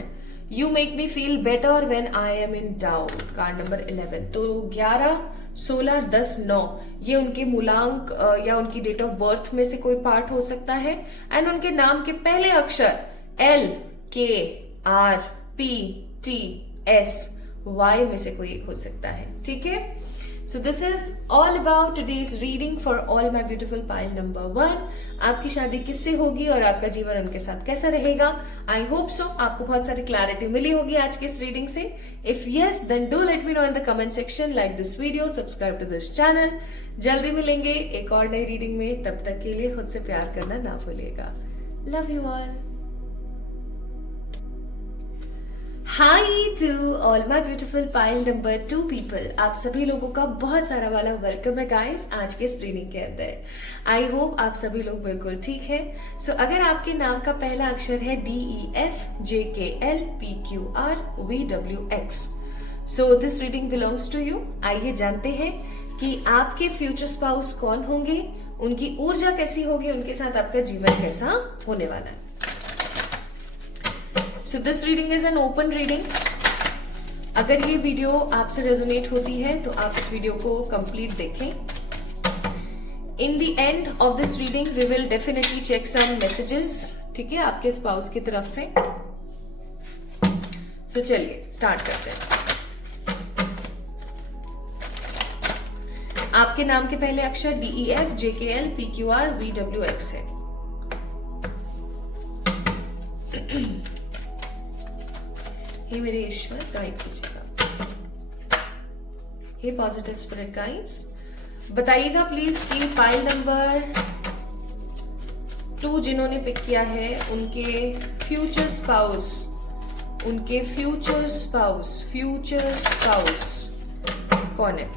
you make me feel better when I am in doubt, card number 11। तो 11, 16, 10, 9 ये उनके मूलांक या उनकी date of birth में से कोई part हो सकता है। एंड उनके नाम के पहले अक्षर L, K, R, P, T, S, Y में से कोई एक हो सकता है। ठीक है, So this is all about today's reading for all my beautiful pile number 1। आपकी शादी किससे होगी और आपका जीवन उनके साथ कैसा रहेगा। आई होप सो आपको बहुत सारी क्लैरिटी मिली होगी आज की इस रीडिंग से। If yes then do let me know in the comment section, like this video, subscribe to this channel. जल्दी मिलेंगे एक और नई रीडिंग में, तब तक के लिए खुद से प्यार करना ना भूलिएगा। Love you all. Hi to all my beautiful pile number 2 people, आप सभी लोगों का बहुत सारा वाला वेलकम है गाइस आज के इस ट्रेनिंग के अंदर। आई होप आप सभी लोग बिल्कुल ठीक है। सो अगर आपके नाम का पहला अक्षर है DEF, JKL, PQR, VWX, so this reading belongs to you. आइए जानते हैं कि आपके फ्यूचर स्पाउस कौन होंगे, उनकी ऊर्जा कैसी होगी, उनके साथ आपका जीवन कैसा होने वाला है। So this reading is an open reading। अगर ये वीडियो आपसे रेजोनेट होती है तो आप इस वीडियो को कंप्लीट देखें। In the end of this reading we will definitely check some messages, ठीक है, आपके स्पाउस की तरफ से। तो चलिए स्टार्ट करते हैं। आपके नाम के पहले अक्षर DEF, JKL, PQR, VWX है। हे मेरे ईश्वर गाइड कीजिएगा। हे पॉजिटिव स्पिरिट गाइड्स, बताइएगा प्लीज कि पाइल नंबर 2 जिन्होंने पिक किया है उनके फ्यूचर स्पाउस कौन है।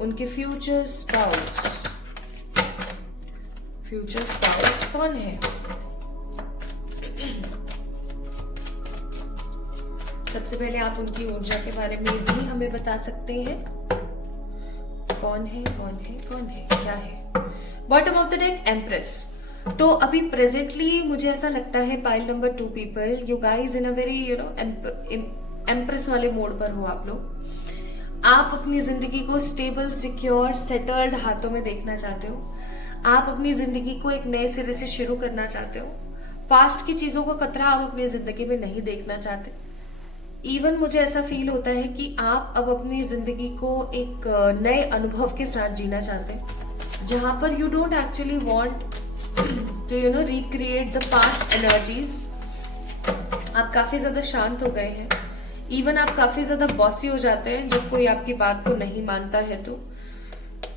उनके फ्यूचर स्पाउस कौन है। सबसे पहले आप उनकी ऊर्जा के बारे में भी हमें बता सकते हैं। कौन है, क्या है। Bottom of the deck empress. तो अभी प्रेजेंटली मुझे ऐसा लगता है pile number 2 people, you guys in a very empress वाले मोड पर हो आप लोग। आप अपनी जिंदगी को स्टेबल, सिक्योर, सेटल्ड हाथों में देखना चाहते हो। आप अपनी जिंदगी को एक नए सिरे से शुरू करना चाहते हो। पास्ट की चीजों का खतरा आप अपनी जिंदगी में नहीं देखना चाहते। इवन मुझे ऐसा फील होता है कि आप अब अपनी जिंदगी को एक नए अनुभव के साथ जीना चाहते हैं, जहां पर you don't actually want to recreate the past energies. आप काफी ज्यादा शांत हो गए हैं। इवन आप काफी ज्यादा बॉसी हो जाते हैं जब कोई आपकी बात को नहीं मानता है। तो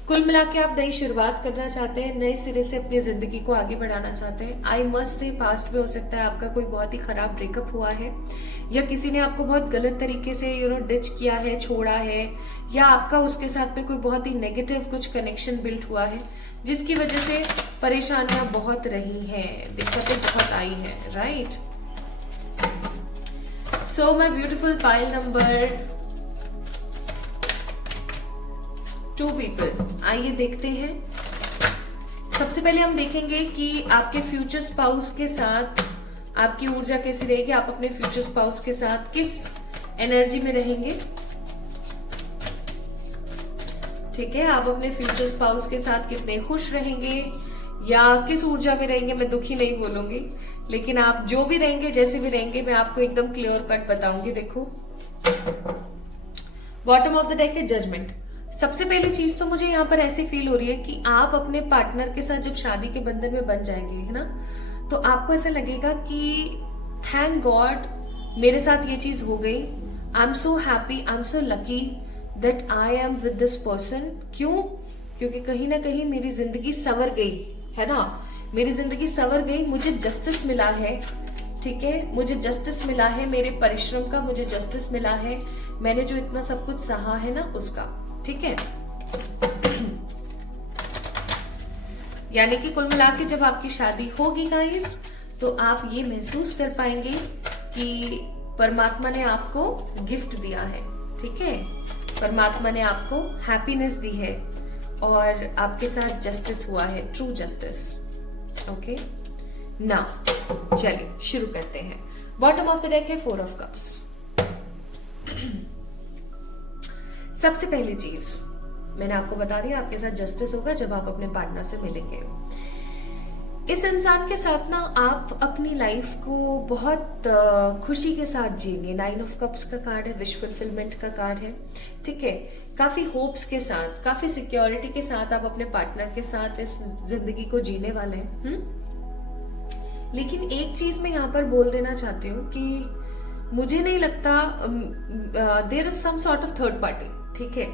कुल मिला के आप नई शुरुआत करना चाहते हैं, नए सिरे से अपनी जिंदगी को आगे बढ़ाना चाहते हैं। आई मस्ट से पास्ट में हो सकता है आपका कोई बहुत ही खराब ब्रेकअप हुआ है, या किसी ने आपको बहुत गलत तरीके से डिच किया है, छोड़ा है, या आपका उसके साथ में कोई बहुत ही नेगेटिव कुछ कनेक्शन बिल्ड हुआ है, जिसकी वजह से परेशानियां बहुत रही हैं, दिक्कतें बहुत आई हैं, right. So my beautiful pile number 2 people, आइए देखते हैं। सबसे पहले हम देखेंगे कि आपके फ्यूचर स्पाउस के साथ आपकी ऊर्जा कैसी रहेगी, आप अपने फ्यूचर स्पाउस के साथ किस एनर्जी में रहेंगे। ठीक है, आप अपने फ्यूचर स्पाउस के साथ कितने खुश रहेंगे या किस ऊर्जा में रहेंगे। मैं दुखी नहीं बोलूंगी, लेकिन आप जो भी रहेंगे, जैसे भी रहेंगे, मैं आपको एकदम क्लियर कट बताऊंगी। देखो, बॉटम ऑफ द डेक है जजमेंट। सबसे पहली चीज तो मुझे यहाँ पर ऐसी फील हो रही है कि आप अपने पार्टनर के साथ जब शादी के बंधन में बन जाएंगे, है ना, तो आपको ऐसा लगेगा कि थैंक गॉड मेरे साथ ये चीज हो गई, I am so happy, I am so lucky that I am with this person. क्यों? क्योंकि कहीं ना कहीं मेरी जिंदगी संवर गई, है ना, मेरी जिंदगी संवर गई, मुझे जस्टिस मिला है। ठीक है, मुझे जस्टिस मिला है, मेरे परिश्रम का मुझे जस्टिस मिला है, मैंने जो इतना सब कुछ सहा है ना उसका। ठीक है, यानी कि कुल मिला के जब आपकी शादी होगी गाइस, तो आप ये महसूस कर पाएंगे कि परमात्मा ने आपको गिफ्ट दिया है। ठीक है, परमात्मा ने आपको हैप्पीनेस दी है और आपके साथ जस्टिस हुआ है, ट्रू जस्टिस। ओके, नाउ चलिए शुरू करते हैं। बॉटम ऑफ द डेक है 4 ऑफ कप्स। सबसे पहली चीज मैंने आपको बता दिया, आपके साथ जस्टिस होगा जब आप अपने पार्टनर से मिलेंगे। इस इंसान के साथ ना आप अपनी लाइफ को बहुत खुशी के साथ जिएंगे। 9 ऑफ कप्स का कार्ड है, विश फुलफिलमेंट का कार्ड है। ठीक है, काफी होप्स के साथ, काफी सिक्योरिटी के साथ आप अपने पार्टनर के साथ इस जिंदगी को जीने वाले हैं। लेकिन एक चीज मैं यहाँ पर बोल देना चाहती हूँ कि मुझे नहीं लगता there is some sort of third party. ठीक है,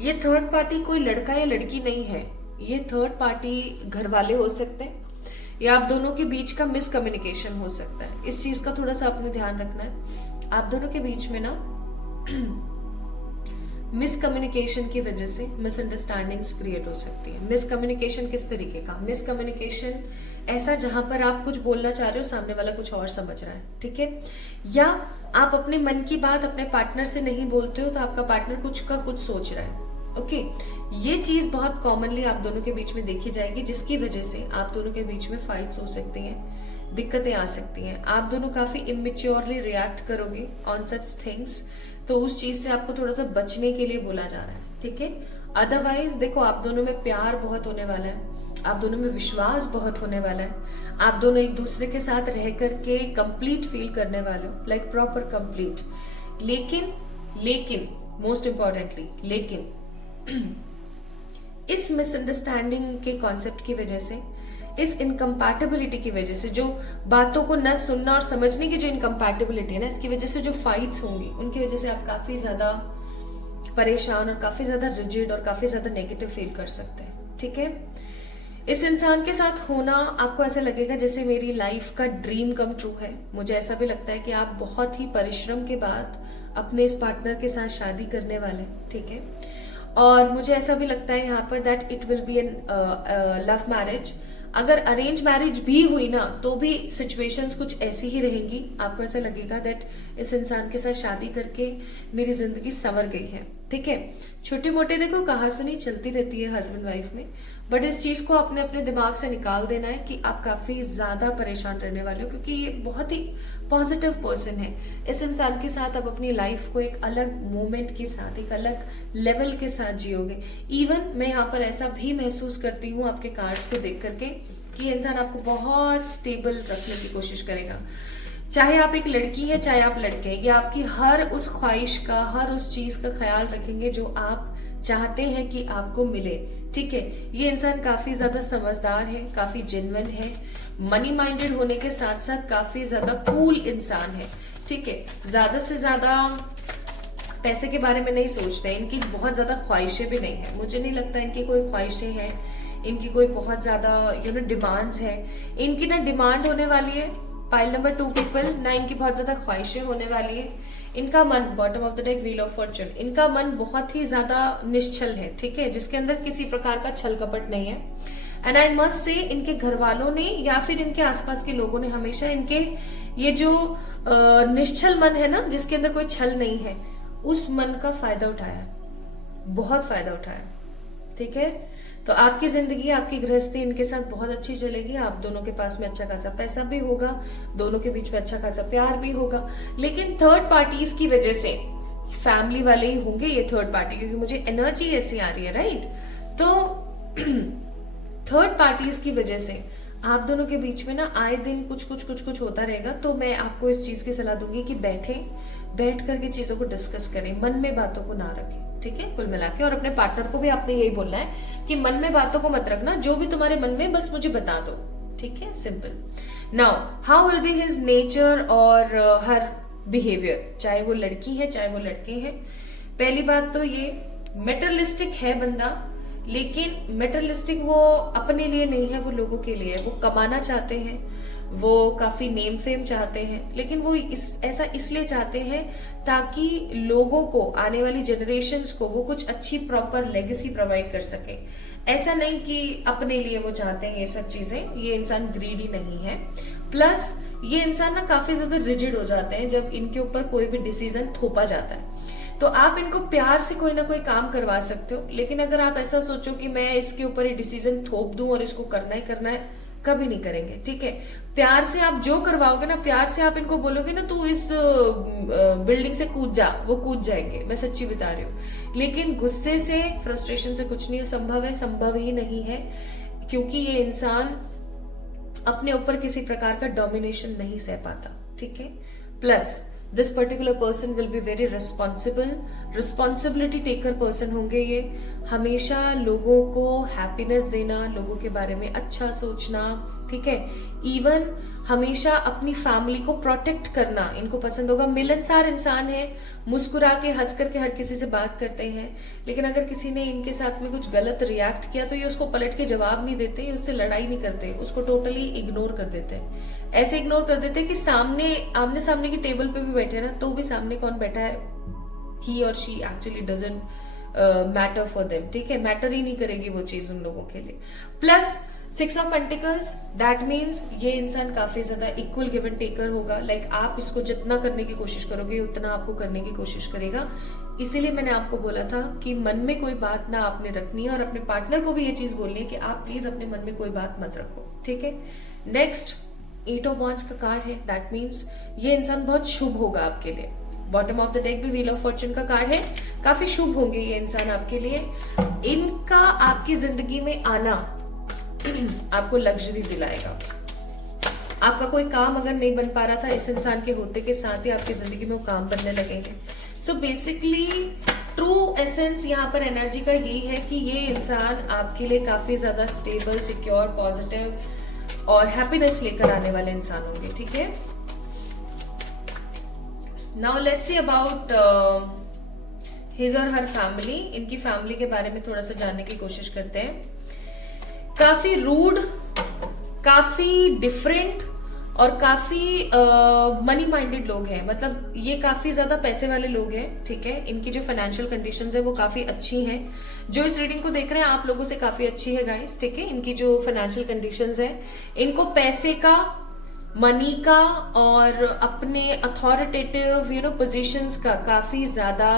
ये थर्ड पार्टी कोई लड़का या लड़की नहीं है, ये थर्ड पार्टी घर वाले हो सकते हैं या आप दोनों के बीच का मिसकम्युनिकेशन हो सकता है। इस चीज का थोड़ा सा अपने ध्यान रखना है। आप दोनों के बीच में ना मिसकम्युनिकेशन की वजह से मिसअंडरस्टैंडिंग्स क्रिएट हो सकती है। मिसकम्युनिकेशन किस तरीके का? मिसकम्युनिकेशन ऐसा जहां पर आप कुछ बोलना चाह रहे हो, सामने वाला कुछ और समझ रहा है। ठीक है, या आप अपने मन की बात अपने पार्टनर से नहीं बोलते हो तो आपका पार्टनर कुछ का कुछ सोच रहा है। ओके, ये चीज बहुत कॉमनली आप दोनों के बीच में देखी जाएगी, जिसकी वजह से आप दोनों के बीच में फाइट्स हो सकती हैं, दिक्कतें आ सकती हैं। आप दोनों काफी इमेच्योरली रिएक्ट करोगे ऑन सच थिंग्स, तो उस चीज से आपको थोड़ा सा बचने के लिए बोला जा रहा है। ठीक है, अदरवाइज देखो, आप दोनों में प्यार बहुत होने वाला है, आप दोनों में विश्वास बहुत होने वाला है, आप दोनों एक दूसरे के साथ रह करके कंप्लीट फील करने वाले हो, लाइक प्रॉपर कंप्लीट। लेकिन मोस्ट इंपॉर्टेंटली लेकिन इस मिसअंडरस्टैंडिंग के कॉन्सेप्ट की वजह से, इस इनकम्पैटिबिलिटी की वजह से, जो बातों को न सुनना और समझने की जो इनकम्पैटिबिलिटी है ना, इसकी वजह से जो फाइट्स होंगी, उनकी वजह से आप काफी ज्यादा परेशान और काफी ज्यादा रिजिड और काफी ज्यादा नेगेटिव फील कर सकते हैं। ठीक है, इस इंसान के साथ होना आपको ऐसा लगेगा जैसे मेरी लाइफ का ड्रीम कम ट्रू है। मुझे ऐसा भी लगता है कि आप बहुत ही परिश्रम के बाद अपने इस पार्टनर के साथ शादी करने वाले हैं। ठीक है, और मुझे ऐसा भी लगता है यहाँ पर that it will be an love marriage. अगर अरेंज मैरिज भी हुई ना, तो भी सिचुएशंस कुछ ऐसी ही रहेंगी। आपको ऐसा लगेगा दैट इस इंसान के साथ शादी करके मेरी जिंदगी संवर गई है। ठीक है, छोटे मोटे देखो कहा सुनी चलती रहती है हस्बैंड वाइफ में, बट इस चीज को अपने अपने दिमाग से निकाल देना है कि आप काफी ज्यादा परेशान रहने वाले हो, क्योंकि ये बहुत ही पॉजिटिव पर्सन है। इस इंसान के साथ आप अपनी लाइफ को एक अलग मोमेंट के साथ, एक अलग लेवल के साथ जियोगे। इवन मैं यहाँ पर ऐसा भी महसूस करती हूँ आपके कार्ड्स को देख करके कि ये इंसान आपको बहुत स्टेबल रखने की कोशिश करेगा। चाहे आप एक लड़की है, चाहे आप लड़के हैं, ये आपकी हर उस ख्वाहिश का, हर उस चीज का ख्याल रखेंगे जो आप चाहते हैं कि आपको मिले। ठीक है, ये इंसान काफी ज्यादा समझदार है, काफी जेन्युइन है, मनी माइंडेड होने के साथ साथ काफी ज्यादा कूल इंसान है। ठीक है, ज्यादा से ज्यादा पैसे के बारे में नहीं सोचते, इनकी बहुत ज्यादा ख्वाहिशें भी नहीं है, मुझे नहीं लगता इनकी कोई ख्वाहिशें हैं, इनकी कोई बहुत ज्यादा डिमांड्स है। इनकी ना डिमांड होने वाली है पाइल नंबर 2 पीपल, ना इनकी बहुत ज्यादा ख्वाहिशें होने वाली है। इनका मन, bottom of the deck wheel of Fortune, इनका मन बहुत ही ज्यादा निश्चल है, ठीक है, जिसके अंदर किसी प्रकार का छल कपट नहीं है। एंड आई मस्ट से इनके घर वालों ने या फिर इनके आसपास के लोगों ने हमेशा इनके ये जो निश्चल मन है ना, जिसके अंदर कोई छल नहीं है, उस मन का फायदा उठाया, बहुत फायदा उठाया, ठीक है। तो आपकी जिंदगी, आपकी गृहस्थी इनके साथ बहुत अच्छी चलेगी। आप दोनों के पास में अच्छा खासा पैसा भी होगा, दोनों के बीच में अच्छा खासा प्यार भी होगा। लेकिन थर्ड पार्टीज की वजह से, फैमिली वाले ही होंगे ये थर्ड पार्टी, क्योंकि मुझे एनर्जी ऐसी आ रही है, राइट। तो थर्ड पार्टीज की वजह से आप दोनों के बीच में ना आए दिन कुछ होता रहेगा। तो मैं आपको इस चीज की सलाह दूंगी कि बैठ करके चीजों को डिस्कस करें, मन में बातों को ना रखें, ठीक है, कुल मिला के। और अपने पार्टनर को भी आपने यही बोलना है कि मन में बातों को मत रखना, जो भी तुम्हारे मन में बस मुझे बता दो, ठीक है, simple. Now how will be his nature और हर बिहेवियर, चाहे वो लड़की है चाहे वो लड़के हैं। पहली बात तो ये मेटरलिस्टिक है बंदा, लेकिन मेटरलिस्टिक वो अपने लिए नहीं है, वो लोगों के लिए है। वो कमाना चाहते हैं, वो काफी नेम फेम चाहते हैं, लेकिन वो ऐसा इसलिए चाहते हैं ताकि लोगों को, आने वाली जनरेशन्स को वो कुछ अच्छी प्रॉपर लेगेसी प्रोवाइड कर सके। ऐसा नहीं कि अपने लिए वो चाहते हैं ये सब चीजें। ये इंसान ग्रीडी नहीं है। प्लस ये इंसान ना काफी ज्यादा रिजिड हो जाते हैं जब इनके ऊपर कोई भी डिसीजन थोपा जाता है। तो आप इनको प्यार से कोई ना कोई काम करवा सकते हो, लेकिन अगर आप ऐसा सोचो कि मैं इसके ऊपर ये डिसीजन थोप दूं और इसको करना है, कभी नहीं करेंगे, ठीक है। प्यार से आप जो करवाओगे ना, प्यार से आप इनको बोलोगे ना तू इस बिल्डिंग से कूद जा, वो कूद जाएंगे, मैं सच्ची बता रही हूँ। लेकिन गुस्से से, फ्रस्ट्रेशन से कुछ नहीं संभव है, संभव ही नहीं है, क्योंकि ये इंसान अपने ऊपर किसी प्रकार का डोमिनेशन नहीं सह पाता, ठीक है। Plus this particular person will be very responsibility taker person होंगे ये। हमेशा लोगों को हैप्पीनेस देना, लोगों के बारे में अच्छा सोचना, ठीक है। इवन हमेशा अपनी फैमिली को प्रोटेक्ट करना इनको पसंद होगा। मिलनसार इंसान है, मुस्कुरा के हंस करके हर किसी से बात करते हैं, लेकिन अगर किसी ने इनके साथ में कुछ गलत रिएक्ट किया तो ये उसको पलट के जवाब नहीं देते, उससे लड़ाई नहीं करते, उसको टोटली इग्नोर कर देते हैं। ऐसे इग्नोर कर देते हैं कि आमने सामने की टेबल पे भी बैठे ना, तो भी सामने कौन बैठा है, ही और she actually doesn't matter for them, ठीक है, मैटर ही नहीं करेगी वो चीज उन लोगों के लिए। Plus 6 of pentacles, that means ये इंसान काफी ज्यादा इक्वल गिव एंड टेकर होगा। लाइक आप इसको जितना करने की कोशिश करोगे उतना आपको करने की कोशिश करेगा। इसीलिए मैंने आपको बोला था कि मन में कोई बात ना आपने रखनी है, और अपने पार्टनर को भी ये चीज बोलनी है कि आप प्लीज अपने मन में कोई बात मत रखो, ठीक है। नेक्स्ट 8 ऑफ वॉन्ड्स का कार्ड है, दैट मीन्स ये इंसान बहुत शुभ होगा आपके लिए। बॉटम ऑफ द डेक भी व्हील ऑफ फॉर्चून का कार्ड है, काफी शुभ होंगे ये इंसान आपके लिए। इनका आपकी जिंदगी में आना आपको लग्जरी दिलाएगा। आपका कोई काम अगर नहीं बन पा रहा था, इस इंसान के होते के साथ ही आपकी जिंदगी में वो काम बनने लगेंगे। सो बेसिकली ट्रू एसेंस यहाँ पर एनर्जी का यही है कि ये इंसान आपके लिए काफी ज्यादा स्टेबल, सिक्योर, पॉजिटिव और हैप्पीनेस लेकर आने वाले इंसान होंगे, ठीक है। Now let's see about his और हर फैमिली। इनकी फैमिली के बारे में थोड़ा सा जानने की कोशिश करते हैं। काफी रूड, काफी डिफरेंट और काफी मनी माइंडेड लोग हैं। मतलब ये काफी ज्यादा पैसे वाले लोग हैं, ठीक है। इनकी जो फाइनेंशियल कंडीशंस है वो काफी अच्छी हैं। जो इस रीडिंग को देख रहे हैं आप लोगों से काफी अच्छी है गाइस, ठीक है। इनकी जो फाइनेंशियल कंडीशंस है, इनको पैसे का, मनी का और अपने अथॉरिटेटिव पोजीशंस का काफी ज्यादा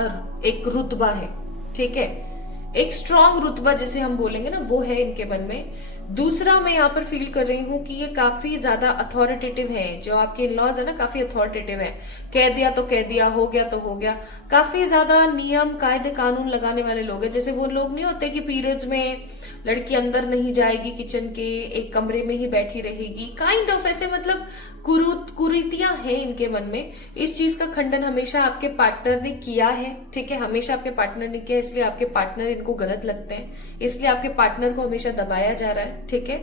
एक रुतबा है, ठीक है। एक स्ट्रॉन्ग रुतबा जिसे हम बोलेंगे ना, वो है इनके मन में। दूसरा मैं यहाँ पर फील कर रही हूँ कि ये काफी ज्यादा अथॉरिटेटिव हैं। जो आपके इन-लॉज है ना, काफी अथॉरिटेटिव है। कह दिया तो कह दिया, हो गया तो हो गया। काफी ज्यादा नियम, कायदे, कानून लगाने वाले लोग हैं। जैसे वो लोग नहीं होते कि पीरियड्स में लड़की अंदर नहीं जाएगी किचन के, एक कमरे में ही बैठी रहेगी, काइंड ऑफ ऐसे मतलब कुरीतियां हैं इनके मन में। इस चीज का खंडन हमेशा आपके पार्टनर ने किया है, ठीक है, हमेशा आपके पार्टनर ने किया, इसलिए आपके पार्टनर इनको गलत लगते हैं, इसलिए आपके पार्टनर को हमेशा दबाया जा रहा है, ठीक है।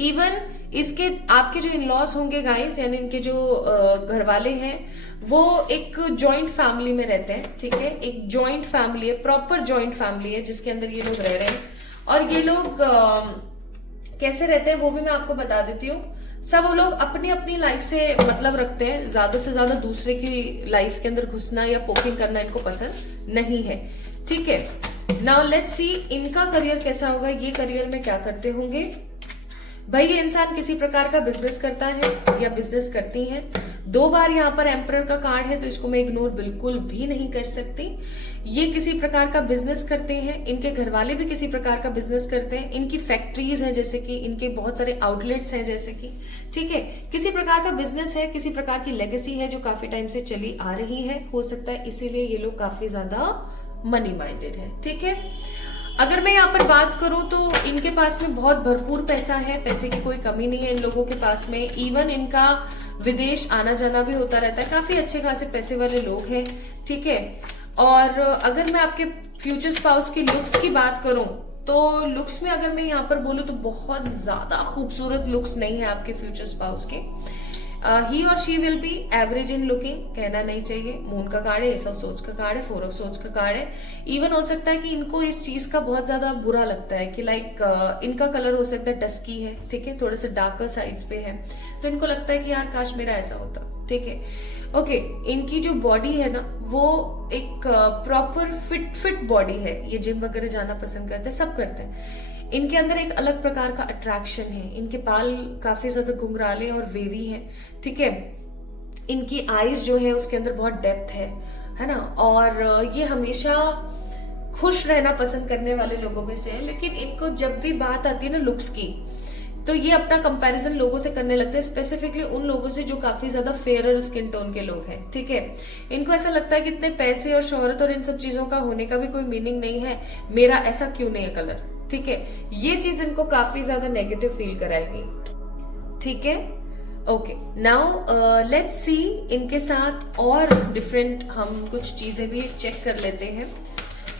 इवन इसके आपके जो इन लॉज होंगे गाइस, यानी इनके जो घर वाले हैं वो एक जॉइंट फैमिली में रहते हैं, ठीक है, एक जॉइंट फैमिली है, प्रॉपर जॉइंट फैमिली है जिसके अंदर ये लोग रह रहे हैं। और ये लोग कैसे रहते हैं वो भी मैं आपको बता देती हूँ। सब लोग अपनी अपनी लाइफ से मतलब रखते हैं, ज्यादा से ज्यादा दूसरे की लाइफ के अंदर घुसना या पोकिंग करना इनको पसंद नहीं है, ठीक है। नाउ लेट्स सी इनका करियर कैसा होगा, ये करियर में क्या करते होंगे। भाई ये इंसान किसी प्रकार का बिजनेस करता है या बिजनेस करती हैं। 2 बार यहाँ पर एम्परर का कार्ड है तो इसको मैं इग्नोर बिल्कुल भी नहीं कर सकती। ये किसी प्रकार का बिजनेस करते हैं, इनके घर वाले भी किसी प्रकार का बिजनेस करते हैं, इनकी फैक्ट्रीज हैं, जैसे कि इनके बहुत सारे आउटलेट्स हैं, जैसे कि, ठीक है, किसी प्रकार का बिजनेस है, किसी प्रकार की लेगेसी है जो काफी टाइम से चली आ रही है, हो सकता है इसीलिए ये लोग काफी ज्यादा मनी माइंडेड है, ठीक है। अगर मैं यहाँ पर बात करूं तो इनके पास में बहुत भरपूर पैसा है, पैसे की कोई कमी नहीं है इन लोगों के पास में। इवन इनका विदेश आना जाना भी होता रहता है, काफी अच्छे खासे पैसे वाले लोग हैं, ठीक है। और अगर मैं आपके फ्यूचर स्पाउस की लुक्स की बात करूं तो लुक्स में अगर मैं यहाँ पर बोलूं तो बहुत ज्यादा खूबसूरत लुक्स नहीं है आपके फ्यूचर स्पाउस के। ही और she will be average in looking, कहना नहीं चाहिए। मून का कार्ड है, एस ऑफ सोर्ड्स का कार्ड है, 4 ऑफ सोर्ड्स का कार्ड है। इवन हो सकता है कि इनको इस चीज का बहुत ज्यादा बुरा लगता है कि लाइक इनका कलर हो सकता है डस्की है, ठीक है, थोड़े से डार्कर साइड्स पे है, तो इनको लगता है कि यार काश मेरा ऐसा होता, ठीक है। ओके, इनकी जो बॉडी है ना वो एक प्रॉपर फिट बॉडी है। ये जिम वगैरह जाना पसंद करते हैं, सब करते हैं। इनके अंदर एक अलग प्रकार का अट्रैक्शन है, इनके बाल काफी ज्यादा घुंघराले और वेवी हैं, ठीक है। इनकी आईज जो है उसके अंदर बहुत डेप्थ है ना। और ये हमेशा खुश रहना पसंद करने वाले लोगों में से है, लेकिन इनको जब भी बात आती है ना लुक्स की तो ये अपना कंपैरिजन लोगों से करने लगते हैं, स्पेसिफिकली उन लोगों से जो काफी ज्यादा फेयरर स्किन टोन के लोग हैं, ठीक है। इनको ऐसा लगता है कि इतने पैसे और शोहरत और इन सब चीजों का होने का भी कोई मीनिंग नहीं है, मेरा ऐसा क्यों नहीं है कलर, ठीक है। ये चीज इनको काफी ज्यादा नेगेटिव फील कराएगी, ठीक है। ओके, नाउ लेट्स सी इनके साथ और डिफरेंट हम कुछ चीजें भी चेक कर लेते हैं,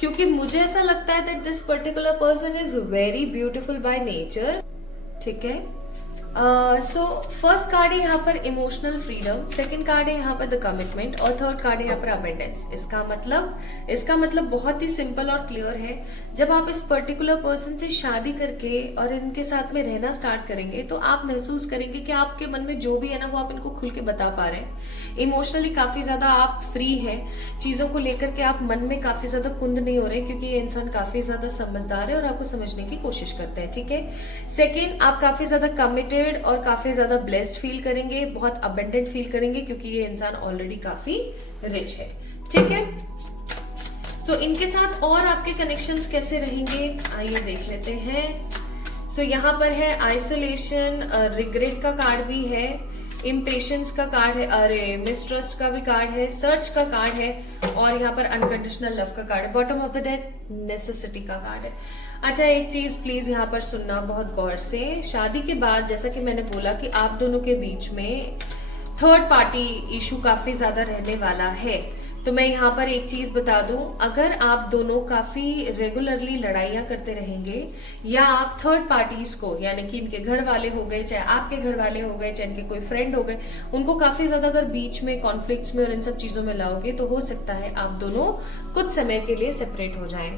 क्योंकि मुझे ऐसा लगता है that this particular person is very beautiful by nature, ठीक है। सो फर्स्ट कार्ड है यहाँ पर इमोशनल फ्रीडम, सेकंड कार्ड है यहाँ पर द कमिटमेंट और थर्ड कार्ड है यहाँ पर अबेंडेंस। इसका मतलब बहुत ही सिंपल और क्लियर है। जब आप इस पर्टिकुलर पर्सन से शादी करके और इनके साथ में रहना स्टार्ट करेंगे तो आप महसूस करेंगे कि आपके मन में जो भी है ना वो आप इनको खुल के बता पा रहे हैं। इमोशनली काफी ज्यादा आप फ्री हैं, चीजों को लेकर के आप मन में काफी ज्यादा कुंद नहीं हो रहे, क्योंकि ये इंसान काफी ज्यादा समझदार है और आपको समझने की कोशिश करते हैं, ठीक है। सेकेंड, आप काफी ज्यादा कमिटेड और काफी ज्यादा ब्लेस्ड फील करेंगे, बहुत अबेंडेंट फील करेंगे, क्योंकि ये इंसान ऑलरेडी काफी रिच है, ठीक है। सो इनके साथ और आपके कनेक्शंस कैसे रहेंगे आइए देख लेते हैं। सो यहाँ पर है आइसोलेशन, रिग्रेट का कार्ड भी है, इम्पेशंस का कार्ड है, अरे मिसट्रस्ट का भी कार्ड है, सर्च का कार्ड है और यहाँ पर अनकंडीशनल लव का कार्ड है, bottom of the deck necessity का कार्ड है। अच्छा, एक चीज प्लीज यहाँ पर सुनना बहुत गौर से। शादी के बाद जैसा कि मैंने बोला कि आप दोनों के बीच में थर्ड पार्टी इशू काफी ज्यादा रहने वाला है, तो मैं यहाँ पर एक चीज बता दूं, अगर आप दोनों काफी रेगुलरली लड़ाइयां करते रहेंगे या आप थर्ड पार्टीज को, यानी कि इनके घर वाले हो गए, चाहे आपके घर वाले हो गए, चाहे इनके कोई फ्रेंड हो गए, उनको काफी ज्यादा अगर बीच में कॉन्फ्लिक्ट्स में और इन सब चीजों में लाओगे तो हो सकता है आप दोनों कुछ समय के लिए सेपरेट हो जाएं।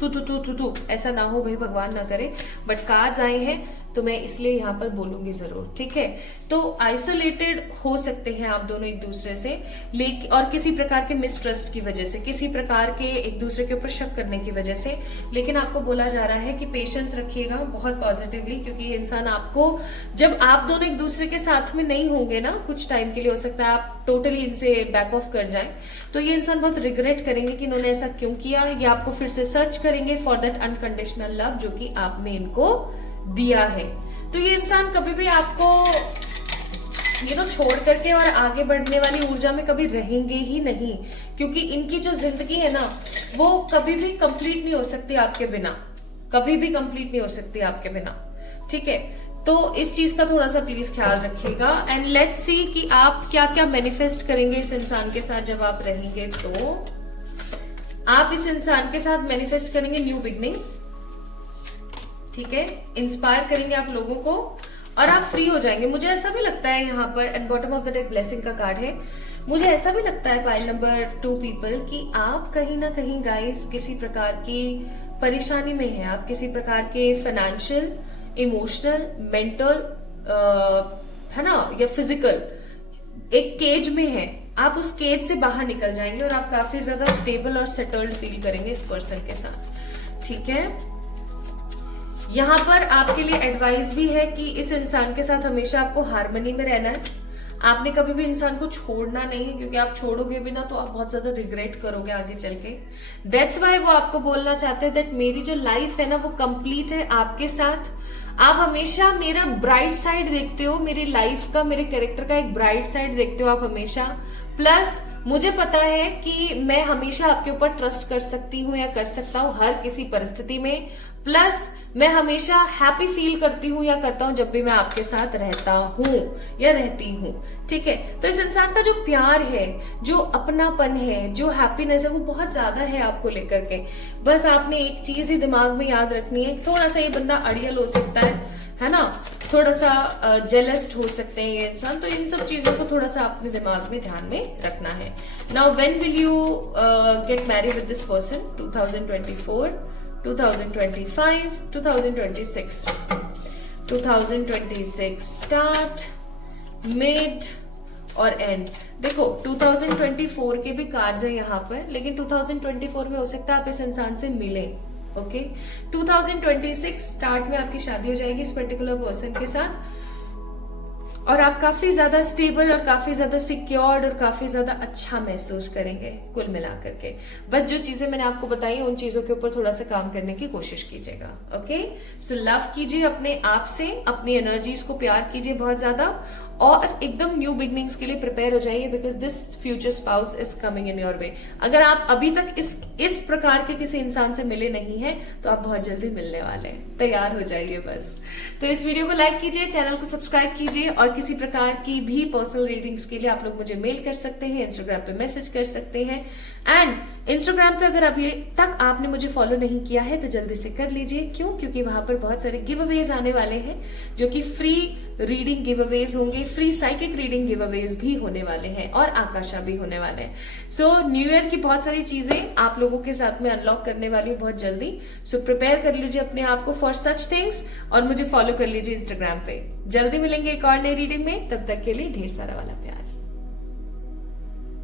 तू ऐसा ना हो भाई, भगवान ना करे, बट कार्ड्स आए हैं तो मैं इसलिए यहाँ पर बोलूंगी जरूर, ठीक है। तो आइसोलेटेड हो सकते हैं आप दोनों एक दूसरे से, लेकिन और किसी प्रकार के मिसट्रस्ट की वजह से, किसी प्रकार के एक दूसरे के ऊपर शक करने की वजह से, लेकिन आपको बोला जा रहा है कि पेशेंस रखिएगा बहुत पॉजिटिवली, क्योंकि ये इंसान आपको, जब आप दोनों एक दूसरे के साथ में नहीं होंगे ना कुछ टाइम के लिए, हो सकता है आप टोटली इनसे बैक ऑफ कर जाएं, तो ये इंसान बहुत रिग्रेट करेंगे कि इन्होंने ऐसा क्यों किया। ये आपको फिर से सर्च करेंगे फॉर दैट अनकंडीशनल लव जो कि आपने इनको दिया है। तो ये इंसान कभी भी आपको छोड़ करके और आगे बढ़ने वाली ऊर्जा में कभी रहेंगे ही नहीं, क्योंकि इनकी जो जिंदगी है ना वो कभी भी कंप्लीट नहीं हो सकती आपके बिना, कभी भी कंप्लीट नहीं हो सकती आपके बिना, ठीक है। तो इस चीज का थोड़ा सा प्लीज ख्याल रखिएगा। एंड लेट्स सी कि आप क्या क्या मैनिफेस्ट करेंगे इस इंसान के साथ जब आप रहेंगे। तो आप इस इंसान के साथ मैनिफेस्ट करेंगे न्यू बिगनिंग, ठीक है, इंस्पायर करेंगे आप लोगों को और आप फ्री हो जाएंगे। मुझे ऐसा भी लगता है यहाँ पर at bottom of the deck blessing का कार्ड है, मुझे ऐसा भी लगता है पाइल नंबर 2 पीपल कि आप कहीं ना कहीं गाइस किसी प्रकार की परेशानी में हैं। आप किसी प्रकार के फाइनेंशियल, इमोशनल, मेंटल है ना, या फिजिकल एक केज में है। आप उस केज से बाहर निकल जाएंगे और आप काफी ज्यादा स्टेबल और सेटल्ड फील करेंगे इस पर्सन के साथ, ठीक है। यहाँ पर आपके लिए एडवाइस भी है कि इस इंसान के साथ हमेशा आपको हार्मनी में रहना है। आपने कभी भी इंसान को छोड़ना नहीं है, क्योंकि आप छोड़ोगे भी ना तो आप बहुत ज्यादा रिग्रेट करोगे आगे चल के। दैट्स वाई वो आपको बोलना चाहते हैं दैट मेरी जो लाइफ है ना वो कंप्लीट है आपके साथ। आप हमेशा मेरा ब्राइट साइड देखते हो, मेरी लाइफ का, मेरे कैरेक्टर का एक ब्राइट साइड देखते हो आप हमेशा। प्लस मुझे पता है कि मैं हमेशा आपके ऊपर ट्रस्ट कर सकती हूँ या कर सकता हूँ हर किसी परिस्थिति में। प्लस मैं हमेशा हैप्पी फील करती हूँ या करता हूँ जब भी मैं आपके साथ रहता हूँ या रहती हूँ, ठीक है। तो इस इंसान का जो प्यार है, जो अपनापन है, जो हैप्पीनेस है वो बहुत ज्यादा है आपको लेकर के। बस आपने एक चीज ही दिमाग में याद रखनी है, थोड़ा सा ये बंदा अड़ियल हो सकता है ना, थोड़ा सा जेलस्ट हो सकते हैं ये इंसान। तो इन सब चीजों को थोड़ा सा अपने दिमाग में ध्यान में रखना है। Now when will you get married with this person? 2024, 2025, 2026, 2026 start, mid और एंड। देखो 2024 के भी कार्ड्स है यहाँ पर, लेकिन 2024 में हो सकता है आप इस इंसान से मिले, ओके। 2026 स्टार्ट में आपकी शादी हो जाएगी इस पर्टिकुलर पर्सन के साथ और आप काफी ज्यादा स्टेबल और काफी ज्यादा सिक्योर्ड और काफी ज्यादा अच्छा महसूस करेंगे कुल मिलाकर के। बस जो चीजें मैंने आपको बताई उन चीजों के ऊपर थोड़ा सा काम करने की कोशिश कीजिएगा, ओके। सो लव कीजिए अपने आप से, अपनी एनर्जीज को प्यार कीजिए बहुत ज्यादा और एकदम न्यू बिगनिंग्स के लिए प्रिपेयर हो जाइए, because this future spouse is coming in your way. अगर आप अभी तक इस प्रकार के किसी इंसान से मिले नहीं हैं तो आप बहुत जल्दी मिलने वाले हैं, तैयार हो जाइए बस। तो इस वीडियो को लाइक कीजिए, चैनल को सब्सक्राइब कीजिए और किसी प्रकार की भी पर्सनल रीडिंग्स के लिए आप लोग मुझे मेल कर सकते हैं, इंस्टाग्राम पे मैसेज कर सकते हैं। एंड इंस्टाग्राम पे अगर अभी तक आपने मुझे फॉलो नहीं किया है तो जल्दी से कर लीजिए। क्यों? क्योंकि वहां पर बहुत सारे गिव अवेज आने वाले हैं जो कि फ्री रीडिंग गिव अवेज होंगे, free psychic reading give Awez भी होने वाले हैं और आकाशा भी होने वाले हैं। सो न्यू ईयर की बहुत सारी चीजें आप लोगों के साथ में अनलॉक करने वाली हूँ बहुत जल्दी। सो प्रिपेयर कर लीजिए अपने आप को फॉर सच थिंग्स और मुझे फॉलो कर लीजिए इंस्टाग्राम पे। जल्दी मिलेंगे एक और नई रीडिंग में, तब तक के लिए ढेर सारा वाला प्यार।